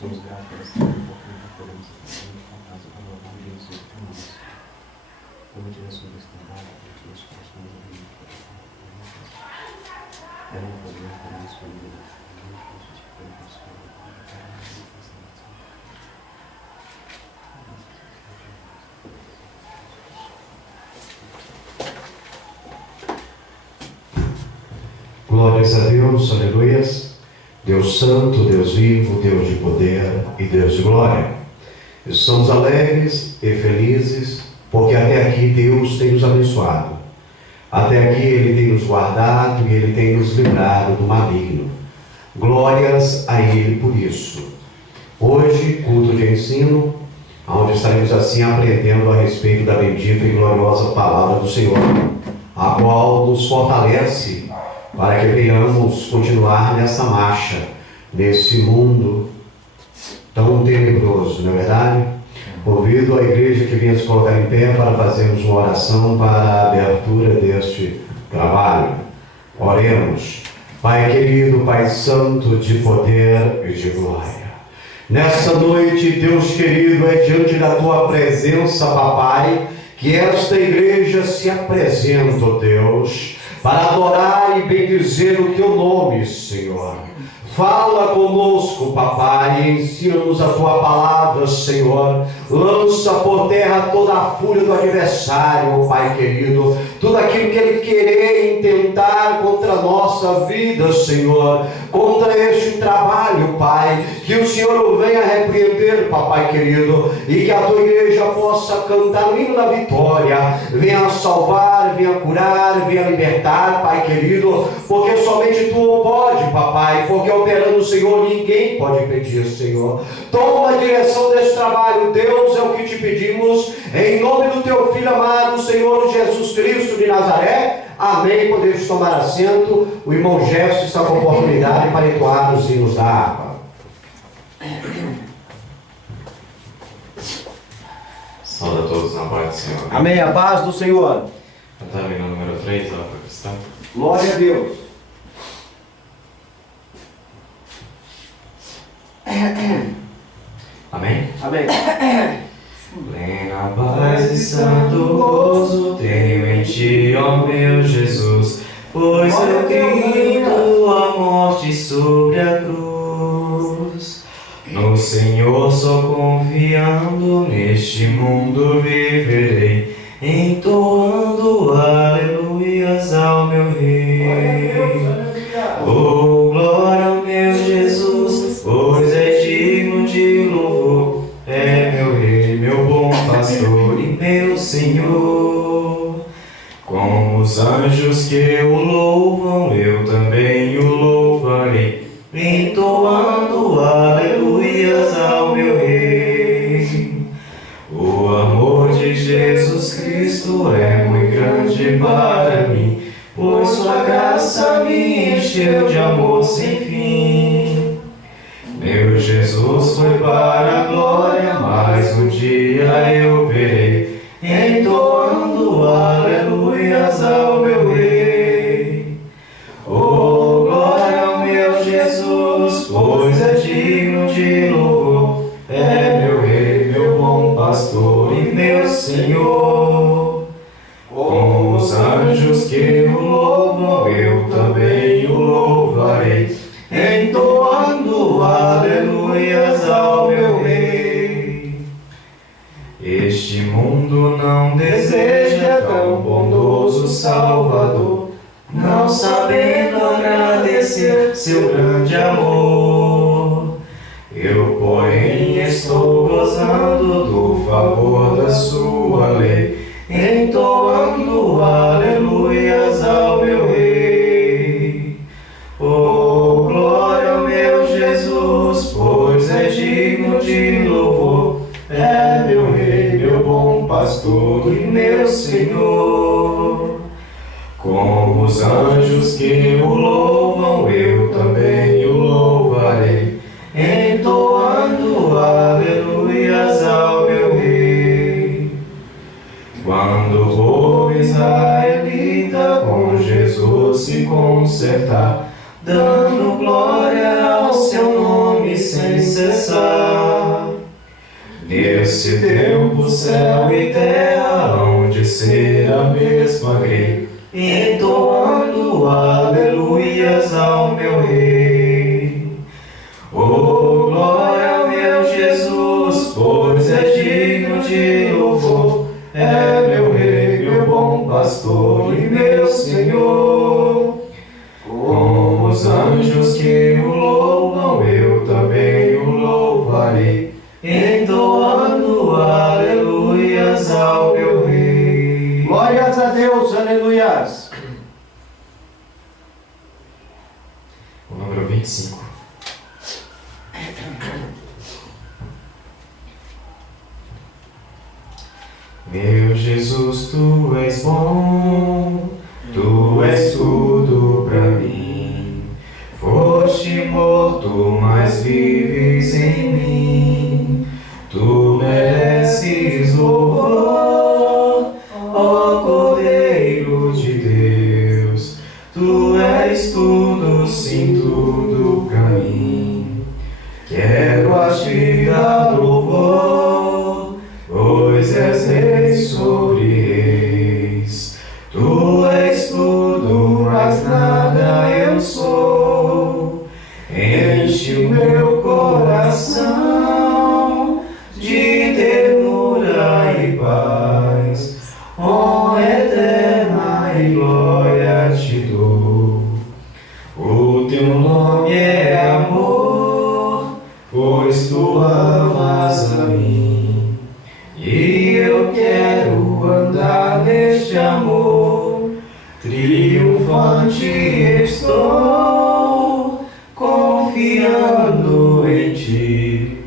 Somos gratos por essa oportunidade que podemos fazer com a casa para louvar Jesus e ter nós. Como direção desse trabalho, que nos corações da vida, é um poder para nós família. Glórias a Deus, aleluias. Deus santo, Deus vivo, Deus de poder e Deus de glória. Estamos alegres e felizes porque até aqui Deus tem nos abençoado. Até aqui Ele tem nos guardado e Ele tem nos livrado do maligno. Glórias a Ele por isso. Hoje, culto de ensino, onde estaremos assim aprendendo a respeito da bendita e gloriosa palavra do Senhor, a qual nos fortalece para que venhamos continuar nessa marcha, nesse mundo tão tenebroso, não é verdade? Convido a igreja que venha se colocar em pé para fazermos uma oração para a abertura deste trabalho. Oremos. Pai querido, Pai santo, de poder e de glória. Nessa noite, Deus querido, é diante da Tua presença, Papai, que esta igreja se apresenta, ó Deus, para adorar e bendizer o Teu nome, Senhor. Fala conosco, Papai, ensina-nos a Tua palavra, Senhor. Lança por terra toda a fúria do adversário, Pai querido. Tudo aquilo que ele querer intentar contra a nossa vida, Senhor. Contra este trabalho, Pai. Que o Senhor o venha repreender, Papai querido. E que a Tua igreja possa cantar o hino da vitória. Venha salvar, venha curar, venha libertar, Pai querido. Porque somente Tu o pode, Papai. Porque operando o Senhor, ninguém pode pedir, Senhor. Toma a direção desse trabalho, Deus, é o que te pedimos, em nome do Teu Filho amado, Senhor Jesus Cristo de Nazaré. Amém. Podemos tomar assento. O irmão Jefferson está com a oportunidade para entoar os hinos da harpa. Saúde a todos na paz do Senhor. Amém. A paz do Senhor. Cantar o hino número 3, a harpa cristã. Glória a Deus. Amém? Amém. Plena paz e santo gozo tenho em Ti, ó meu Jesus, pois eu grito a morte sobre a cruz. No Senhor só confiando, neste mundo viverei, entoando aleluias ao meu Rei. Oh, glória ao meu Jesus, pois é digno de louvor, é meu Rei, meu bom pastor e meu Senhor. Com os anjos que o louvam, eu também o louvarei, entoando aleluias ao meu Rei. O amor de Jesus Cristo é muito grande para mim, pois Sua graça me encheu de amor sem fim. Meu Jesus foi para a glória, mas um dia eu verei, entoando aleluias ao meu Rei. Oh, glória ao meu Jesus, pois é digno de louvor, é meu Rei, meu bom pastor e meu Senhor. Com os anjos que o louvam, eu também o louvarei, entoando aleluias ao meu Rei. Este mundo não deseja tão bondoso Salvador, não sabendo agradecer seu grande amor. Eu, porém, estou gozando do favor da Sua lei, entoando aleluias ao meu Rei. Oh, glória ao meu Jesus, pois é digno de louvor, é meu Rei, meu bom pastor e meu Senhor. Como os anjos que o louvam, eu também o louvarei, entoando aleluias ao meu Rei. Quando o povo israelita com Jesus se consertar, dando glória ao seu nome sem cessar, promessa. Nesse tempo, céu e terra hão de ser a mesma grei, entoando aleluias ao meu Rei. Oh, glória, meu Jesus, pois é digno de louvor, é meu Rei, meu bom pastor e meu Senhor. Com os anjos que o louvam, eu também o louvarei, entoando aleluias ao meu Rei. Glórias a Deus, aleluias. O número 25. Meu Jesus, tu és bom, tu és tudo pra mim. Foste morto, mas vives em mim. Tu mereces louvor, ó Cordeiro de Deus. Tu és tudo, sim, tudo pra mim. Quero a ti dar louvor, pois és rei sobre reis. Tu és tudo, mas nada eu sou. Enche o meu coração de ternura e paz, honra eterna e glória te dou. O teu nome é amor, pois tu amas a mim, e eu quero andar neste amor. Triunfante estou, confiando em ti,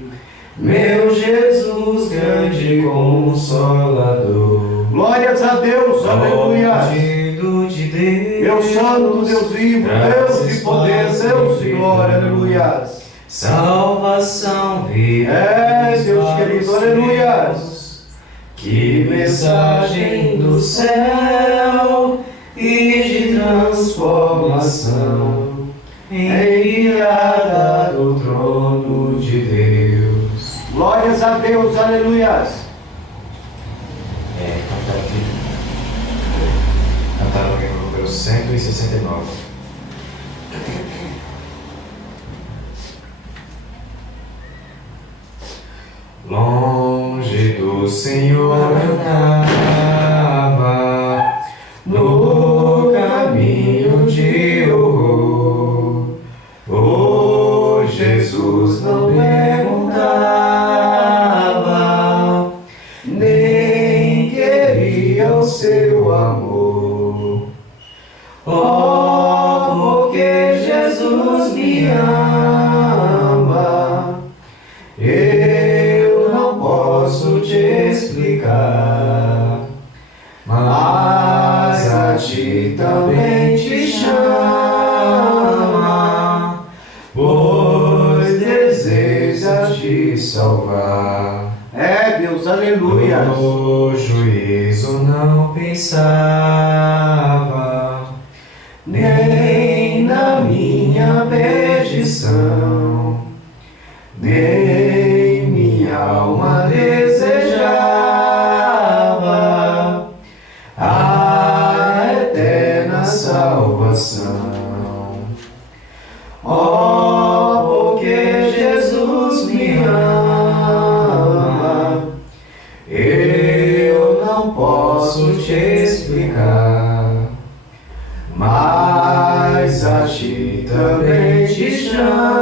meu Jesus, grande Consolador. Glórias a Deus, aleluias. Ungido de Deus, Deus santo, Deus vivo, Deus de poder, Deus de glória, aleluias. Salvação, vida. É, Deus querido, aleluias. Que mensagem do céu e de transformação, enviada do trono de Deus. Glórias a Deus, aleluias. Cantaram aqui no número 169. Longe do Senhor andava, no caminho de horror. Oh, Jesus não perguntava, nem queria o seu amor. Oh, porque Jesus me ama, eu não posso te explicar, mas a ti também te chama, pois deseja te salvar. É, Deus, aleluias. No juízo não pensava, nem na minha perdição, nem minha alma desejava a eterna salvação. Oh, porque Jesus me ama, eu não posso te explicar, mas a ti também te chama,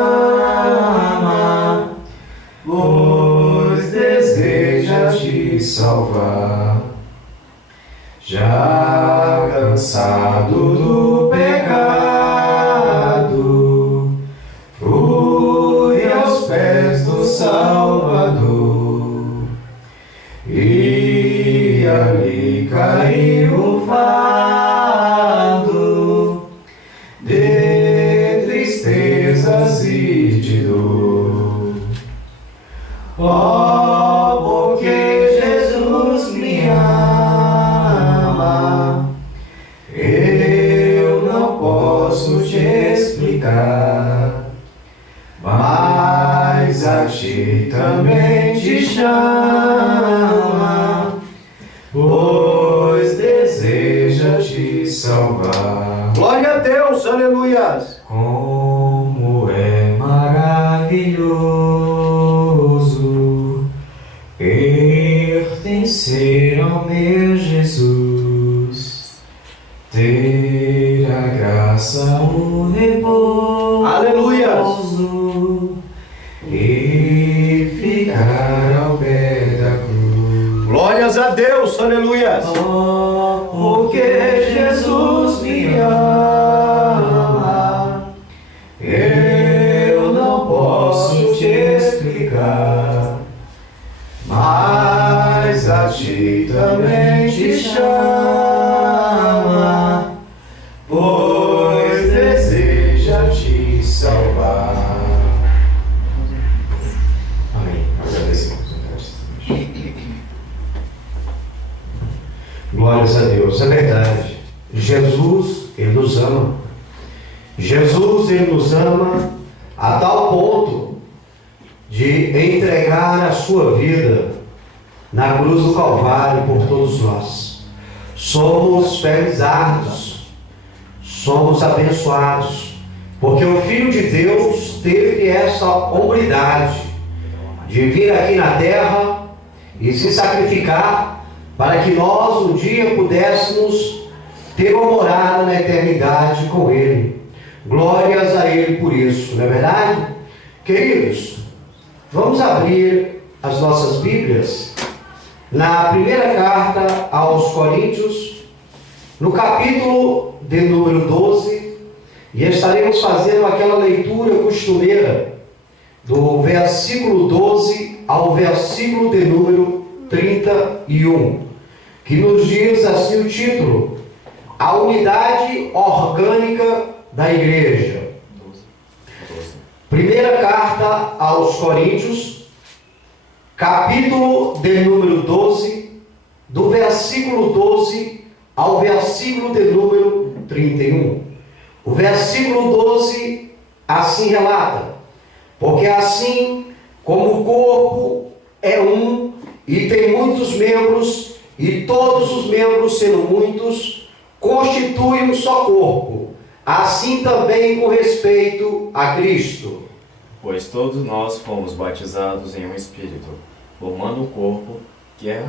pois deseja te salvar. Já cansado do pecado, fui aos pés do Salvador, e ali caiu o fardo de tristezas e de dor. Oh, porque Jesus me ama, a ti também te chama, pois deseja te salvar. Glória a Deus, aleluias. Como é maravilhoso pertencer ao meu Jesus, ter a graça, o repouso, Aleluias. e ficar ao pé da cruz. Glórias a Deus, aleluias. Oh, porque Jesus me ama, eu não posso te explicar, mas a ti também te chama, pois deseja te salvar. Amém. Agradecemos. Glórias a Deus, é verdade. Jesus, Ele nos ama. Jesus, Ele nos ama a tal ponto de entregar a sua vida na cruz do Calvário por todos nós. Somos felizardos, somos abençoados, porque o Filho de Deus teve essa hombridade de vir aqui na terra e se sacrificar para que nós um dia pudéssemos ter uma morada na eternidade com Ele. Glórias a Ele por isso, não é verdade? Queridos, vamos abrir as nossas Bíblias na primeira carta aos Coríntios, no capítulo de número 12, e estaremos fazendo aquela leitura costumeira do versículo 12 ao versículo de número 31, que nos diz assim o título: a unidade orgânica da igreja. Primeira carta aos Coríntios, capítulo de número 12, do versículo 12 ao versículo de número 31. O versículo 12 assim relata: porque assim como o corpo é um e tem muitos membros, e todos os membros, sendo muitos, constituem um só corpo, assim também com respeito a Cristo. Pois todos nós fomos batizados em um Espírito, formando o corpo, quer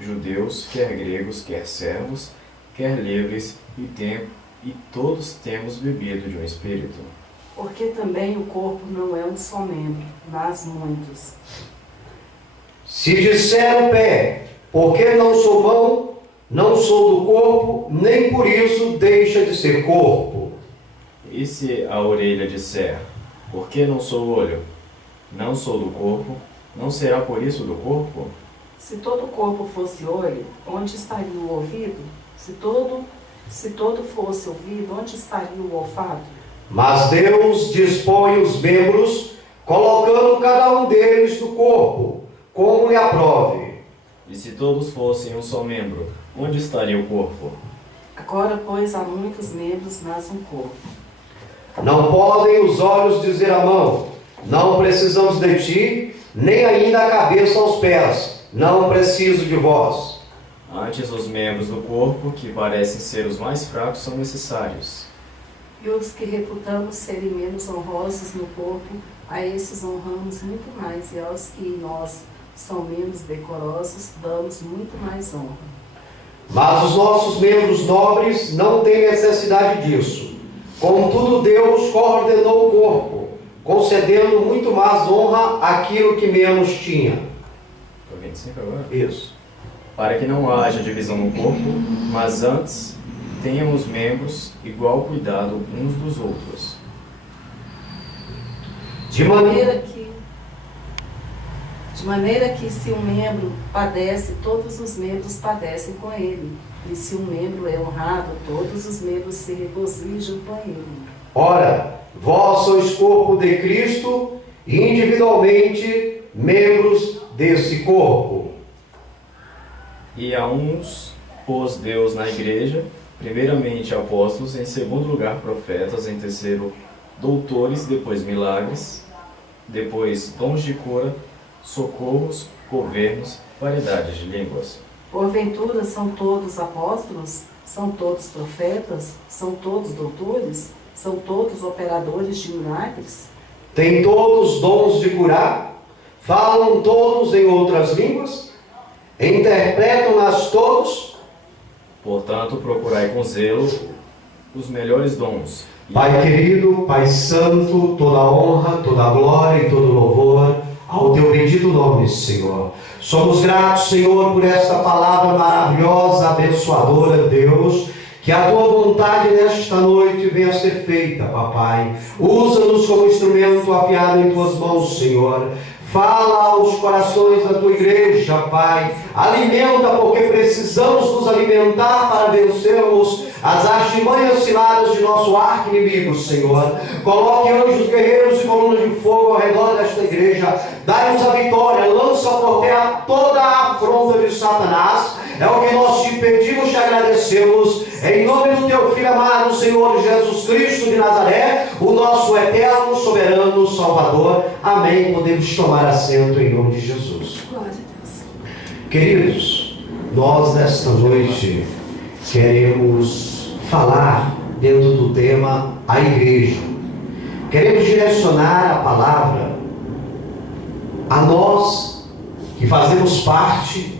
judeus, quer gregos, quer servos, quer livres, e todos temos bebido de um Espírito. Porque também o corpo não é um só membro, mas muitos. Se disser o pé, porque não sou mão, não sou do corpo, nem por isso deixa de ser corpo. E se a orelha disser, porque não sou olho, não sou do corpo, não será por isso do corpo? Se todo o corpo fosse olho, onde estaria o ouvido? Se todo fosse ouvido, onde estaria o olfato? Mas Deus dispõe os membros, colocando cada um deles no corpo, como lhe aprove. E se todos fossem um só membro, onde estaria o corpo? Agora, pois, há muitos membros, mas um corpo. Não podem os olhos dizer à mão, não precisamos de ti, nem ainda a cabeça aos pés, não preciso de vós. Antes, os membros do corpo, que parecem ser os mais fracos, são necessários. E os que reputamos serem menos honrosos no corpo, a esses honramos muito mais, e aos que em nós são menos decorosos, damos muito mais honra. Mas os nossos membros nobres não têm necessidade disso. Contudo, Deus coordenou o corpo, concedendo muito mais honra àquilo que menos tinha. 25 agora? Isso. Para que não haja divisão no corpo, mas antes tenham os membros igual cuidado uns dos outros. De maneira que se um membro padece, todos os membros padecem com ele. E se um membro é honrado, todos os membros se regozijam com ele. Ora, vós sois corpo de Cristo e individualmente membros desse corpo. E a uns pôs Deus na igreja, primeiramente apóstolos, em segundo lugar profetas, em terceiro doutores, depois milagres, depois dons de cura, socorros, governos, variedades de línguas. Porventura são todos apóstolos? São todos profetas? São todos doutores? São todos operadores de milagres? Têm todos dons de curar? Falam todos em outras línguas? Interpretam-nas todos? Portanto, procurai com zelo os melhores dons. Pai querido, Pai santo, toda honra, toda glória e todo louvor ao teu bendito nome, Senhor. Somos gratos, Senhor, por esta palavra maravilhosa, abençoadora, Deus. Que a tua vontade nesta noite venha a ser feita, papai. Usa-nos como instrumento afiado em tuas mãos, Senhor. Fala aos corações da tua igreja, Pai. Alimenta, porque precisamos nos alimentar para vencermos as artimanhas ciladas de nosso arqui-inimigo, Senhor. Coloque anjos guerreiros e colunas de fogo ao redor desta igreja. Dai-nos a vitória, lança por terra toda a afronta de Satanás. É o que nós te pedimos, te agradecemos. Em nome do teu Filho amado, Senhor Jesus Cristo de Nazaré, o nosso eterno, soberano Salvador. Amém. Podemos tomar assento em nome de Jesus. Glória a Deus. Queridos, nós nesta noite queremos falar dentro do tema a igreja. Queremos direcionar a palavra a nós que fazemos parte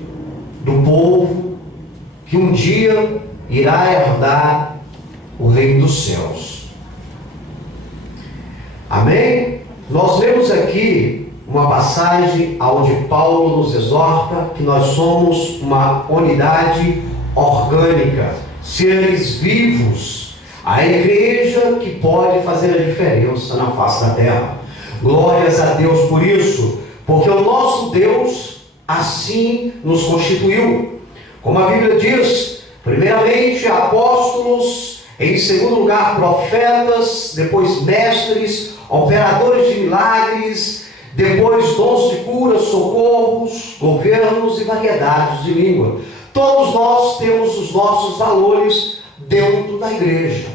do povo que um dia irá herdar o reino dos céus. Amém? Nós vemos aqui uma passagem onde Paulo nos exorta que nós somos uma unidade orgânica, seres vivos, a igreja que pode fazer a diferença na face da terra. Glórias a Deus por isso, porque o nosso Deus assim nos constituiu. Como a Bíblia diz, primeiramente apóstolos, em segundo lugar profetas, depois mestres, operadores de milagres, depois dons de cura, socorros, governos e variedades de língua. Todos nós temos os nossos valores dentro da igreja.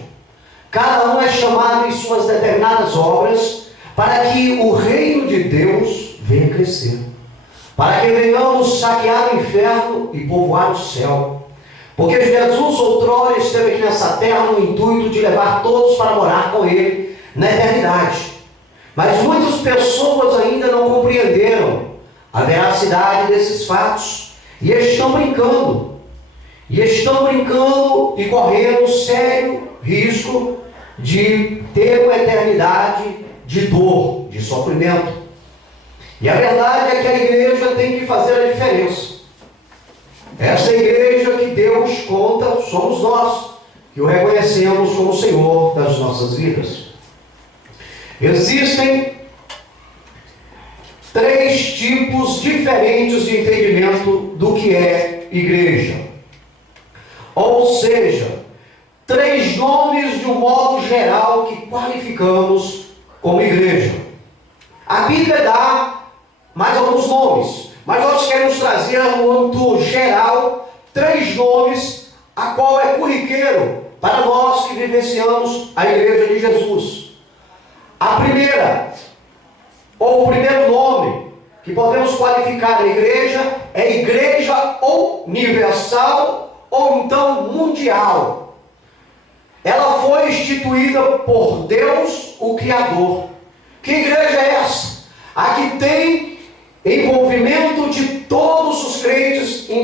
Cada um é chamado em suas determinadas obras para que o reino de Deus venha crescer, para que venhamos saquear o inferno e povoar o céu. Porque Jesus outrora esteve aqui nessa terra no intuito de levar todos para morar com Ele na eternidade. Mas muitas pessoas ainda não compreenderam a veracidade desses fatos e estão brincando. E correndo sério risco de ter uma eternidade de dor, de sofrimento. E a verdade é que a igreja tem que fazer a diferença. Essa igreja que Deus conta somos nós, que o reconhecemos como o Senhor das nossas vidas. Existem 3 tipos diferentes de entendimento do que é igreja. Ou seja, 3 nomes de um modo geral que qualificamos como igreja. A Bíblia dá mais alguns nomes, mas nós queremos trazer no âmbito geral 3 nomes, a qual é corriqueiro para nós que vivenciamos a igreja de Jesus. A primeira, ou o primeiro nome que podemos qualificar a igreja é igreja universal ou então mundial. Ela foi instituída por Deus, o Criador. Que igreja é essa? A que tem envolvimento de todos os crentes em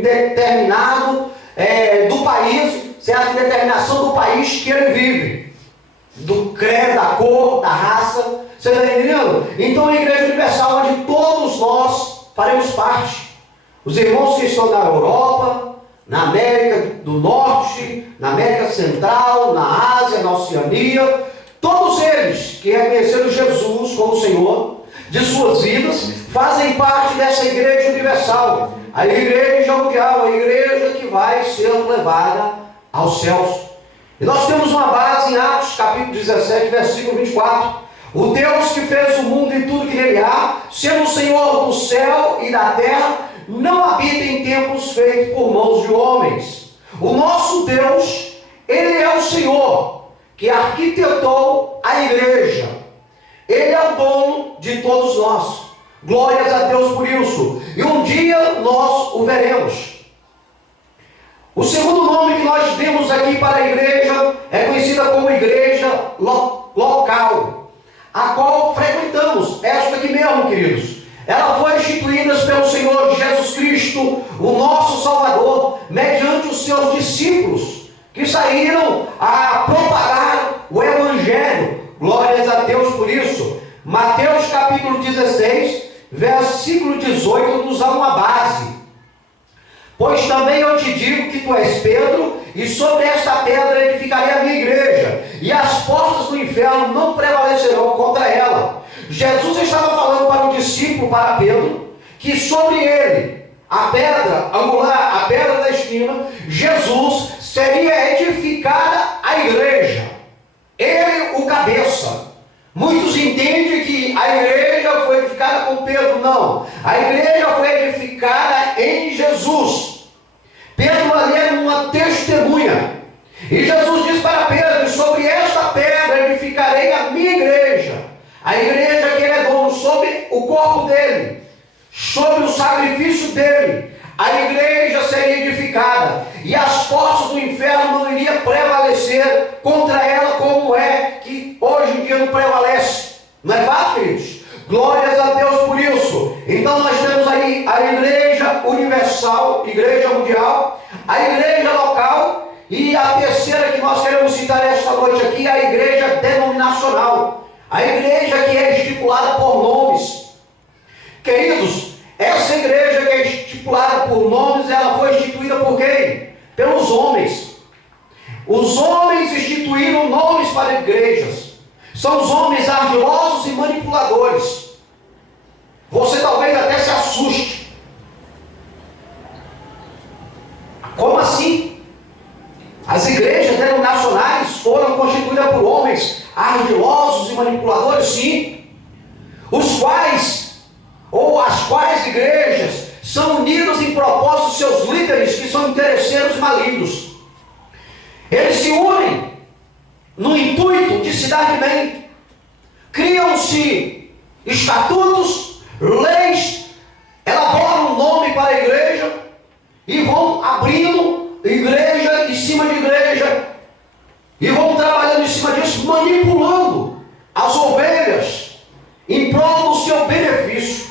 determinado do país, certo? Em determinação do país que ele vive, do credo, da cor, da raça. Você está entendendo? Então a igreja universal, onde todos nós faremos parte. Os irmãos que estão na Europa, na América do Norte, na América Central, na Ásia, na Oceania, todos eles que reconheceram Jesus como Senhor de suas vidas, fazem parte dessa igreja universal, a igreja mundial, a igreja que vai ser levada aos céus. E nós temos uma base em Atos capítulo 17, versículo 24. O Deus que fez o mundo e tudo que nele há, sendo o Senhor do céu e da terra, não habita em templos feitos por mãos de homens. O nosso Deus, Ele é o Senhor que arquitetou a igreja. Ele é o dono de todos nós. Glórias a Deus por isso. E um dia nós o veremos. O segundo nome que nós demos aqui para a igreja é conhecida como igreja local, a qual frequentamos. Esta aqui mesmo, queridos. Ela foi instituída pelo Senhor Jesus Cristo, o nosso Salvador, mediante os seus discípulos, que saíram a propagar o Evangelho. Glórias a Deus por isso. Mateus capítulo 16, versículo 18, nos dá uma base. Pois também eu te digo que tu és Pedro, e sobre esta pedra edificarei a minha igreja, e as portas do inferno não prevalecerão contra ela. Jesus estava falando para o discípulo, para Pedro, que sobre ele, a pedra angular, a pedra da esquina, Jesus seria edificada a igreja. Ele, o cabeça. Muitos entendem que a igreja foi edificada com Pedro. Não, a igreja foi edificada em Jesus. Pedro ali era uma testemunha. E Jesus diz para Pedro: sobre esta pedra edificarei a minha igreja. A igreja que ele é dono, sobre o corpo dele, sobre o sacrifício dele, a igreja seria edificada, e as portas do inferno não iriam prevalecer contra ela, como é que hoje em dia não prevalece. Não é fato, queridos? Glórias a Deus por isso. Então nós temos aí a igreja universal, igreja mundial, a igreja local, e a terceira que nós queremos citar esta noite aqui, a igreja denominacional, a igreja que é estipulada por nomes. Queridos, essa igreja que é estipulada por nomes, ela foi instituída por quem? Pelos homens. Os homens instituíram nomes para igrejas. São os homens ardilosos e manipuladores. Você talvez até se assuste. Como assim? As igrejas denominacionais foram constituídas por homens ardilosos e manipuladores? Sim. Os quais, ou as quais igrejas, são unidos em propósito de seus líderes, que são interesseiros malignos. Eles se unem no intuito de se dar bem. Criam-se estatutos, leis, elaboram um nome para a igreja e vão abrindo igreja em cima de igreja e vão trabalhando em cima disso, manipulando as ovelhas em prol do seu benefício.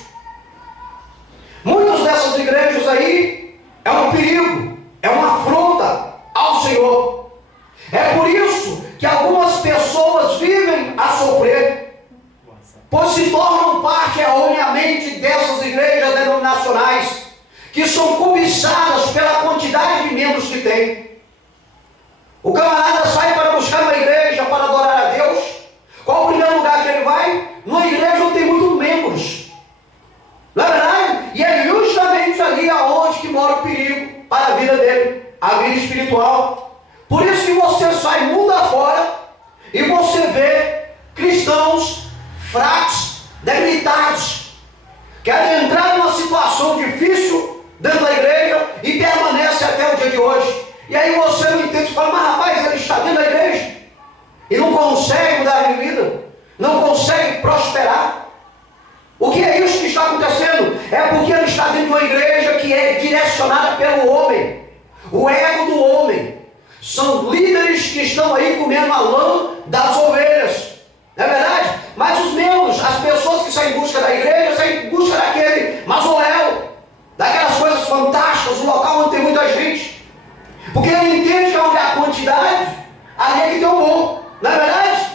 Muitas dessas igrejas aí é um perigo, é uma afronta ao Senhor. É por isso que algumas pessoas vivem a sofrer, pois se tornam parte erroneamente dessas igrejas denominacionais, que são cobiçadas pela quantidade de membros que tem. O camarada sai para buscar uma igreja para adorar a Deus. Qual o primeiro lugar que ele vai? Numa igreja onde tem muitos membros. Não é verdade? E é justamente ali aonde que mora o perigo para a vida dele, a vida espiritual. Por isso que você sai mundo afora e você vê cristãos fracos, debilitados, querem entrar numa situação difícil dentro da igreja e permanece até o dia de hoje. E aí você não entende, você fala: mas rapaz, ele está dentro da igreja e não consegue mudar de vida, não consegue prosperar. O que é isso que está acontecendo? É porque ele está dentro de uma igreja que é direcionada pelo homem, o ego do homem. São líderes que estão aí comendo a lã das ovelhas, não é verdade? Mas os membros, as pessoas que saem em busca da igreja, saem em busca daquele mausoléu, daquelas coisas fantásticas, um local onde tem muita gente, porque ele entende que onde há quantidade, ali é que tem o bom, não é verdade?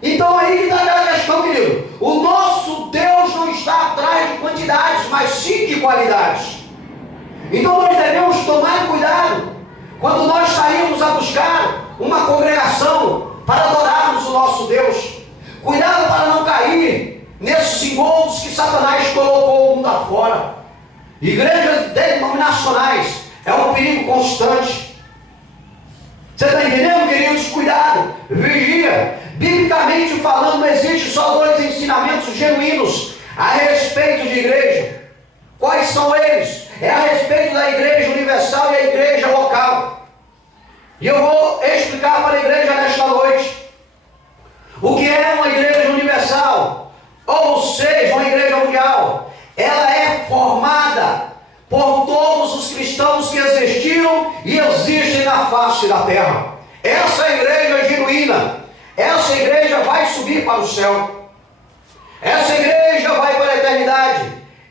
Então aí que está aquela questão, querido. O nosso Deus não está atrás de quantidades, mas sim de qualidades. Então nós devemos tomar cuidado quando nós saímos a buscar uma congregação para adorarmos o nosso Deus. Cuidado para não cair nesses engodos que Satanás colocou o mundo afora. Igrejas denominacionais é um perigo constante. Você está entendendo, queridos? Cuidado, vigia. Biblicamente falando, não existe só dois ensinamentos genuínos a respeito de igreja. Quais são eles? É a respeito da igreja universal e a igreja local. E eu vou explicar para a igreja nesta noite o que é uma igreja universal, ou seja, cristãos que existiram e existem na face da terra. Essa igreja genuína, essa igreja vai subir para o céu. Essa igreja vai para a eternidade.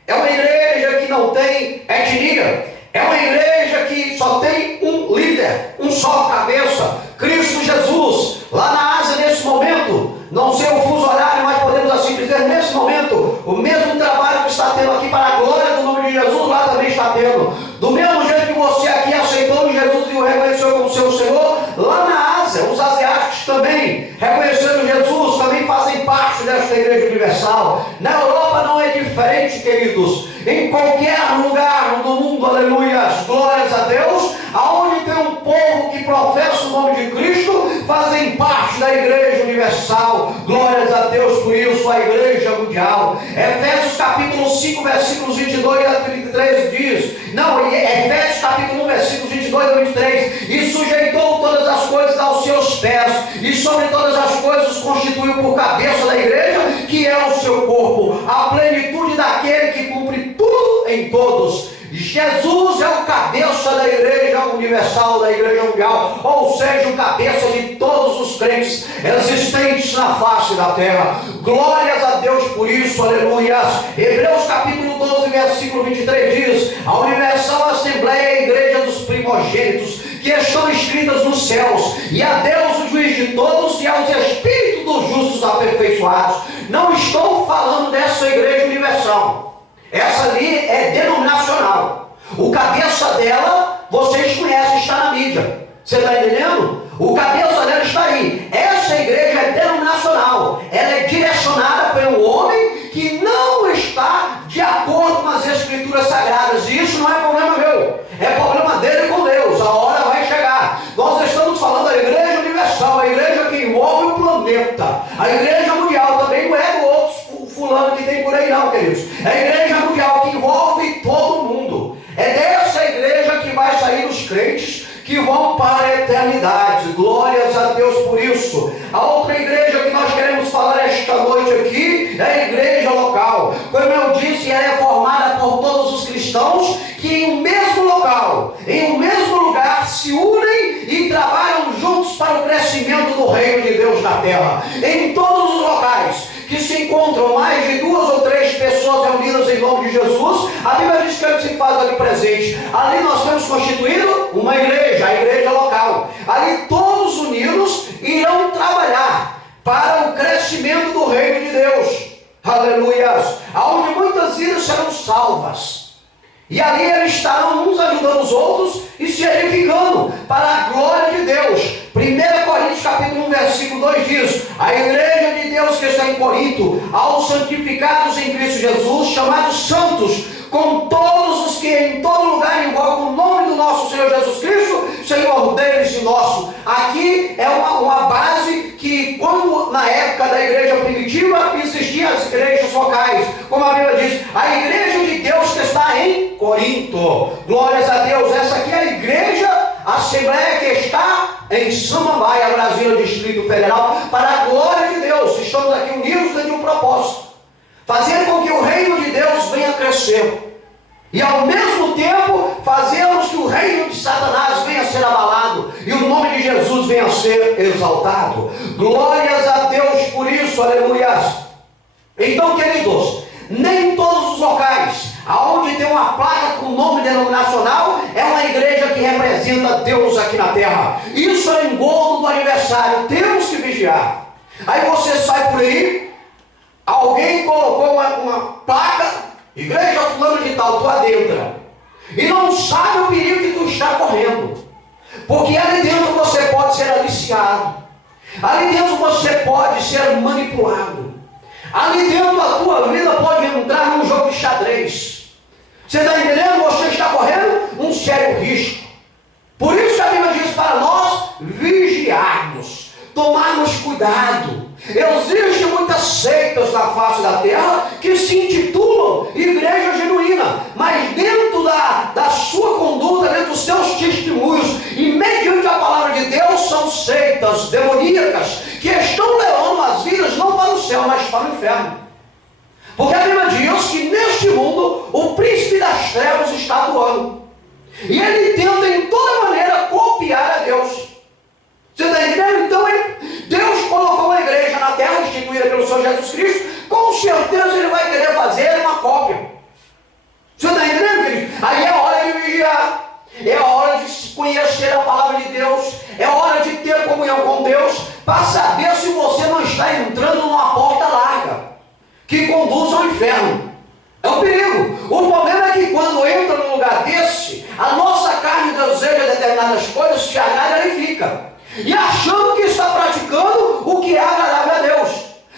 É uma igreja que não tem etnia. É uma igreja que só tem um líder, um só cabeça, Cristo Jesus. Lá na Ásia, nesse momento, não sei o fuso horário, mas podemos assim dizer, nesse momento, o mesmo trabalho que está tendo aqui para a glória do nome de Jesus, lá também está tendo. Do mesmo jeito que você aqui aceitou Jesus e o reconheceu como seu Senhor, lá na Ásia, os asiáticos também, reconhecendo Jesus, também fazem parte desta igreja universal. Na Europa não é diferente, queridos. Em qualquer lugar do mundo, aleluias, glórias a Deus, aonde tem um povo que professa o nome de Cristo, fazem parte da igreja universal. Glórias a Deus por isso, a igreja mundial. Efésios capítulo 5, versículos 22 a 33 diz, Efésios capítulo 1, versículos 22 a 23, e sujeitou todas as coisas aos seus pés, e sobre todas as coisas constituiu por cabeça da igreja, que é o seu corpo, a plenitude daquele que cumpre tudo em todos. Jesus é o cabeça da igreja universal, da igreja mundial, ou seja, o cabeça de todos os crentes existentes na face da terra. Glórias a Deus por isso, aleluias. Hebreus capítulo 12, versículo 23 diz, a universal assembleia é a igreja dos primogênitos, que estão escritas nos céus, e a Deus o juiz de todos, e aos espíritos dos justos aperfeiçoados. Não estou falando dessa igreja universal. Essa ali é denominacional. O cabeça dela, vocês conhecem, está na mídia. Você está entendendo? O cabeça dela está aí. Essa igreja é denominacional. Ela é direcionada pelo homem que não está de acordo com as escrituras sagradas. E isso não é problema meu. É problema dele com Deus. A hora vai chegar. Nós estamos falando da igreja universal, a igreja que envolve o planeta. A igreja mundial também não é do outro fulano que tem por aí não, queridos. É a igreja mundial que envolve todo mundo. É dessa igreja que vai sair os crentes que vão para a eternidade. Glórias a Deus por isso. A outra igreja que nós queremos falar esta noite aqui é a igreja local. Como eu disse, ela é formada por todos os cristãos que em um mesmo local, em um mesmo lugar, se unem e trabalham juntos para o crescimento do reino de Deus na terra. Em todos os locais que se encontram mais de 2 ou 3 pessoas reunidas em nome de Jesus, a Bíblia diz que ele se faz ali presente. Ali nós temos constituído uma igreja, a igreja local. Ali todos unidos irão trabalhar para o crescimento do reino de Deus. Aleluias! Aonde muitas vidas serão salvas. E ali eles estarão uns ajudando os outros e se edificando para a glória de Deus. 1 Coríntios capítulo 1, versículo 2 diz, a igreja de Deus que está em Corinto, aos santificados em Cristo Jesus, chamados santos, com todos os que em todo lugar invocam o nome do nosso Senhor Jesus Cristo, Senhor deles e nosso. Aqui é uma base que, quando na época da igreja primitiva, existiam as igrejas locais, como a Bíblia diz, a igreja de Deus que está em Corinto. Glórias a Deus. Essa aqui é a igreja, a assembleia que está em Samambaia, Brasília, Distrito Federal, para a glória de Deus. Estamos aqui unidos dentro de um propósito, fazer com que o reino de Deus venha crescer. E ao mesmo tempo fazemos que o reino de Satanás venha a ser abalado e o nome de Jesus venha a ser exaltado. Glórias a Deus por isso, aleluias. Então, queridos, nem em todos os locais aonde tem uma placa com nome denominacional é uma igreja que representa Deus aqui na terra. Isso é engodo do aniversário, temos que vigiar. Aí você sai por aí, alguém colocou uma placa, igreja fulano de tal, tu adentra, e não sabe o perigo que tu está correndo, porque ali dentro você pode ser aliciado, ali dentro você pode ser manipulado, ali dentro a tua vida pode entrar num jogo de xadrez. Você está entendendo? Você está correndo um sério risco. Por isso a Bíblia diz para nós vigiarmos, tomarmos cuidado. Existem muitas seitas na face da terra que se intitulam igreja genuína, mas dentro da sua conduta, dentro dos seus testemunhos e mediante a palavra de Deus, são seitas demoníacas que estão levando as vidas não para o céu, mas para o inferno. Porque a Bíblia diz que neste mundo o príncipe das trevas está atuando. E ele tenta em toda maneira copiar a Deus. Você está entendendo? Então Deus colocou uma igreja na terra, instituída pelo Senhor Jesus Cristo, com certeza ele vai querer fazer uma cópia. Você está entendendo, querido? Aí é hora de vigiar, é hora de conhecer a palavra de Deus, é hora de ter comunhão com Deus, para saber se você não está entrando numa porta larga, que conduz ao inferno. É um perigo. O problema é que quando entra num lugar desse, a nossa carne deseja determinadas coisas, se agrada e fica. E achando que está praticando o que é agradável a Deus.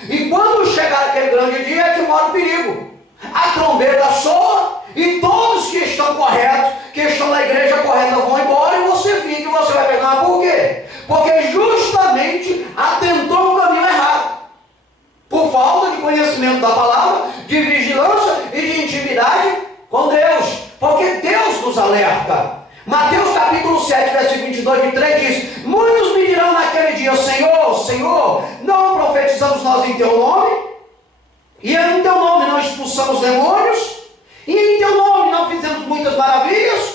E quando chegar aquele grande dia é que mora o perigo. A trombeta soa e todos que estão corretos, que estão na igreja correta vão embora e você fica e você vai pegar. Por quê? Porque justamente atentou o caminho errado. Por falta de conhecimento da palavra, de vigilância e de intimidade com Deus. Porque Deus nos alerta. Mateus capítulo 7, versículo 22 e 23 diz: muitos me dirão naquele dia: Senhor, Senhor, não profetizamos nós em teu nome? E em teu nome não expulsamos demônios? E em teu nome não fizemos muitas maravilhas?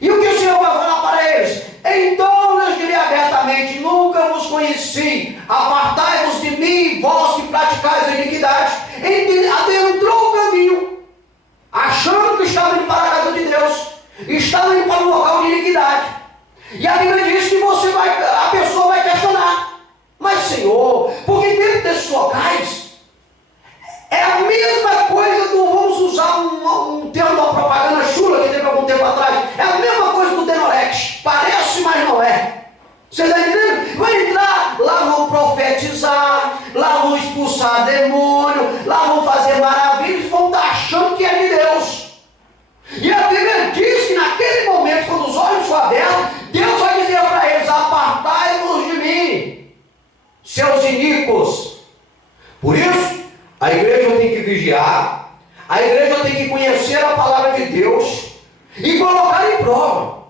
E o que o Senhor vai falar para eles? Então lhes direi abertamente: nunca vos conheci, apartai-vos de mim, vós que praticais a iniquidade. Adentrou o caminho, achando que estava indo para a casa de Deus, estava indo para um local de iniquidade. E a Bíblia diz que a pessoa vai questionar: mas Senhor, porque dentro desses locais é a mesma coisa do, vamos usar um termo da propaganda chula que teve algum tempo atrás, é a mesma coisa do Denorex, parece, mas não é. Você está entendendo? Vai entrar, lá vão profetizar, lá vão expulsar demônio, lá vão fazer maravilhas, vão estar achando que é de Deus. E a Bíblia diz que naquele momento, quando os olhos forem abertos, Deus vai dizer para eles: apartai-vos de mim, seus iníquos. Por isso, a igreja tem que vigiar, a igreja tem que conhecer a palavra de Deus e colocar em prova.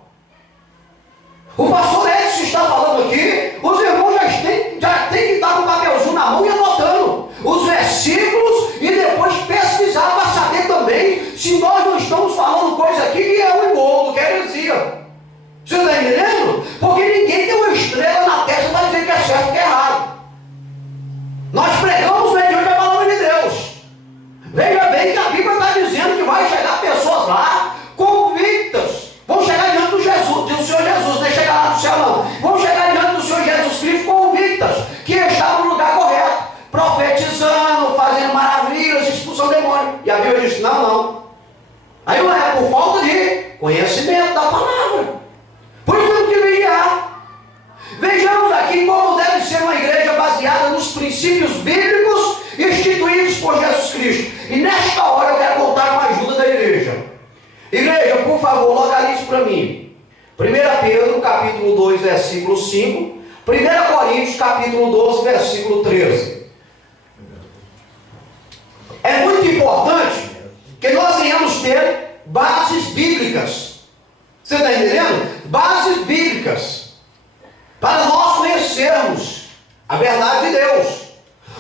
O pastor Edson está falando aqui, os irmãos já têm que estar com o papelzinho na mão e anotando os versículos e depois pesquisar para saber também se nós não estamos falando coisa aqui que é um engordo, que é heresia. Você está entendendo? Porque ninguém tem uma estrela na testa para dizer que é certo e que é errado. Nós pregamos mediante a palavra de Deus. Veja bem que a Bíblia está dizendo que vai chegar pessoas lá convictas. Vão chegar diante do Senhor Jesus, nem chegar lá no céu não. Vão chegar diante do Senhor Jesus Cristo convictas, que estavam no lugar correto, profetizando, fazendo maravilhas, expulsando demônio. E a Bíblia diz: não. Aí não é por falta de conhecimento da palavra. Por isso temos que vigiar. Vejamos aqui como deve ser uma igreja baseada nos princípios bíblicos instituídos por Jesus Cristo. E nesta hora eu quero contar com a ajuda da igreja. Igreja, por favor, localize para mim 1 Pedro capítulo 2, versículo 5, 1 Coríntios capítulo 12, versículo 13. É muito importante que nós venhamos ter bases bíblicas. Você está entendendo? Bases bíblicas, para nós conhecermos a verdade de Deus.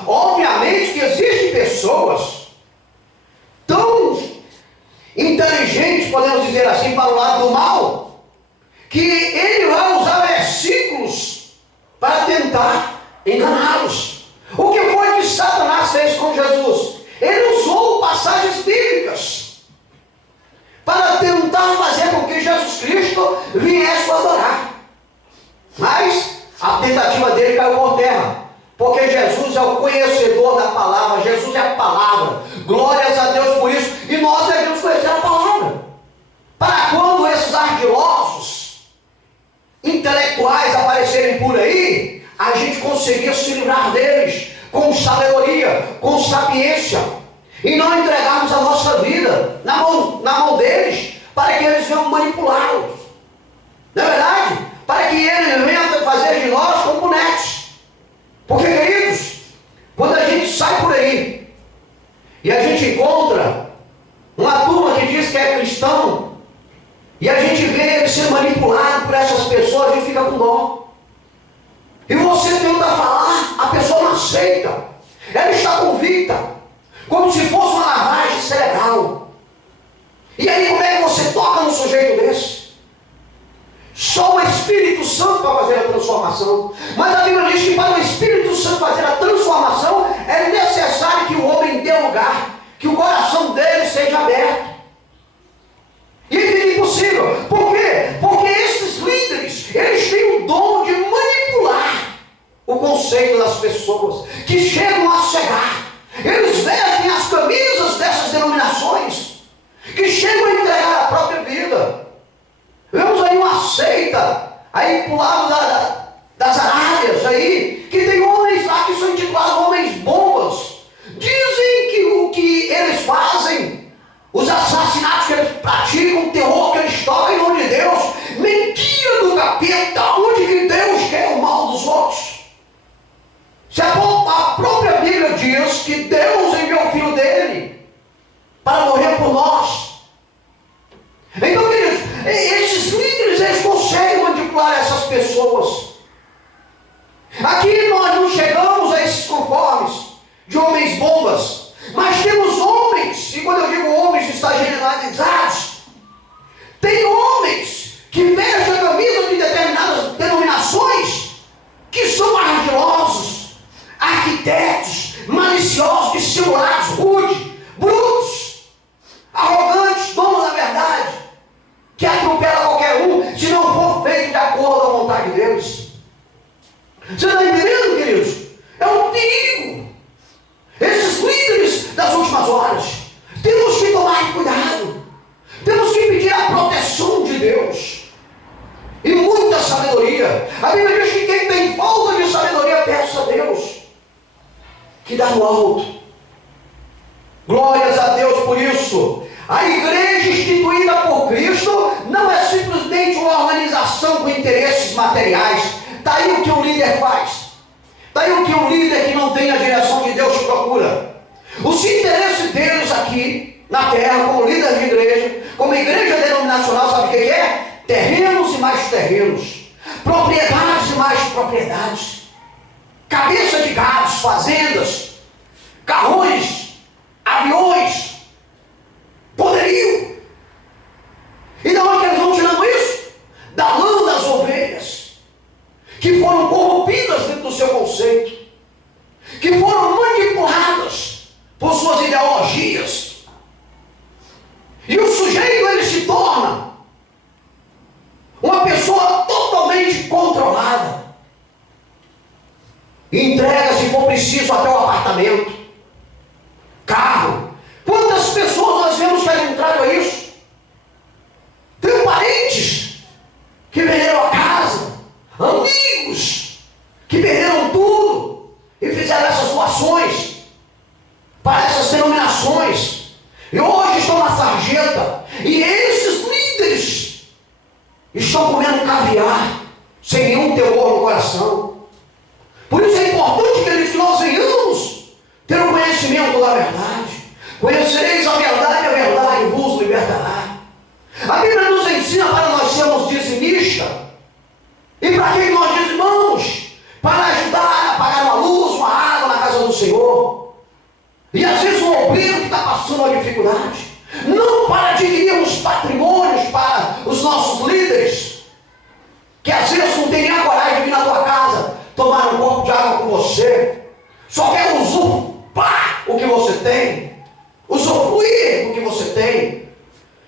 Obviamente que existem pessoas tão inteligentes, podemos dizer assim, para o lado do mal, que ele vai usar versículos para tentar enganá-los. O que foi que Satanás fez com Jesus? Ele usou passagens bíblicas para tentar fazer com que Jesus Cristo viesse a adorar. Mas a tentativa dele caiu por terra, porque Jesus é o conhecedor da palavra, Jesus é a palavra. Glórias a Deus por isso. E nós devemos conhecer a palavra, para quando esses ardilosos intelectuais aparecerem por aí, a gente conseguir se livrar deles com sabedoria, com sapiência, e não entregarmos a nossa vida na mão deles, para que eles venham manipulá-los. Não é verdade? Para que eles venham fazer de nós como bonecos. Porque, queridos, quando a gente sai por aí e a gente encontra uma turma que diz que é cristão e a gente vê ele ser manipulado por essas pessoas, a gente fica com dó. E você tenta falar, a pessoa não aceita. Ela está convicta, como se fosse uma lavagem cerebral. E aí como é que você toca no sujeito dele? denominações que chegam a entregar a própria vida. Vemos aí uma seita, aí pro lado das Arábias, aí, que tem homens lá que são intitulados homens bombas. Dizem que o que eles fazem, os assassinatos que eles praticam, o terror que eles tocam em nome de Deus, mentira do capeta, onde que Deus quer o mal dos outros. Se a própria Bíblia diz que Deus enviou o Filho dele para morrer por nós. Então, queridos, esses líderes, eles conseguem manipular essas pessoas. Aqui nós não chegamos a esses conformes de homens bombas, mas temos homens, e quando eu digo homens está generalizados, tem homens que vestem a camisa de determinadas denominações que são ardilosos, arquitetos, maliciosos, dissimulados, rudes, brutos, arrogantes, donos da verdade, que atropela qualquer um se não for feito de acordo com a vontade de Deus. Você está entendendo, queridos? É um perigo. Esses líderes das últimas horas, temos que tomar cuidado, temos que pedir a proteção de Deus e muita sabedoria. A Bíblia diz que quem tem falta de sabedoria, peça a Deus que dá no alto. Glórias a Deus por isso. A igreja instituída por Cristo não é simplesmente uma organização com interesses materiais. Está aí o que o líder faz. Está aí o que um líder que não tem a direção de Deus procura. Os interesses deles aqui na terra, como líder de igreja, como igreja denominacional, sabe o que é? Terrenos e mais terrenos, propriedades e mais propriedades, cabeça de gados, fazendas, carrões, aviões, poderio. E da onde eles vão tirando isso? Da lã das ovelhas, que foram corrompidas dentro do seu conceito, que foram manipuladas por suas ideologias. E o sujeito, ele se torna uma pessoa totalmente controlada. Entrega, se for preciso, até o apartamento, carro. Quantas pessoas nós vemos que é contrário a isso? Tenho parentes que venderam a casa, amigos que perderam tudo e fizeram essas doações para essas denominações e hoje estão na sarjeta, e esses líderes estão comendo caviar sem nenhum temor no coração. Por isso é importante, queridos, que nós venhamos ter o conhecimento da verdade. Conhecereis a verdade vos libertará. A Bíblia nos ensina para nós sermos dizimistas. E para que nós dizimamos? Para ajudar a pagar uma luz, uma água na casa do Senhor. E às vezes um obreiro que está passando uma dificuldade. Não para adquirirmos patrimônios para os nossos líderes, que às vezes não tem nem a coragem de vir na tua casa tomar um copo de água com você. Só quer usurpar o que você tem, usufruir do que você tem.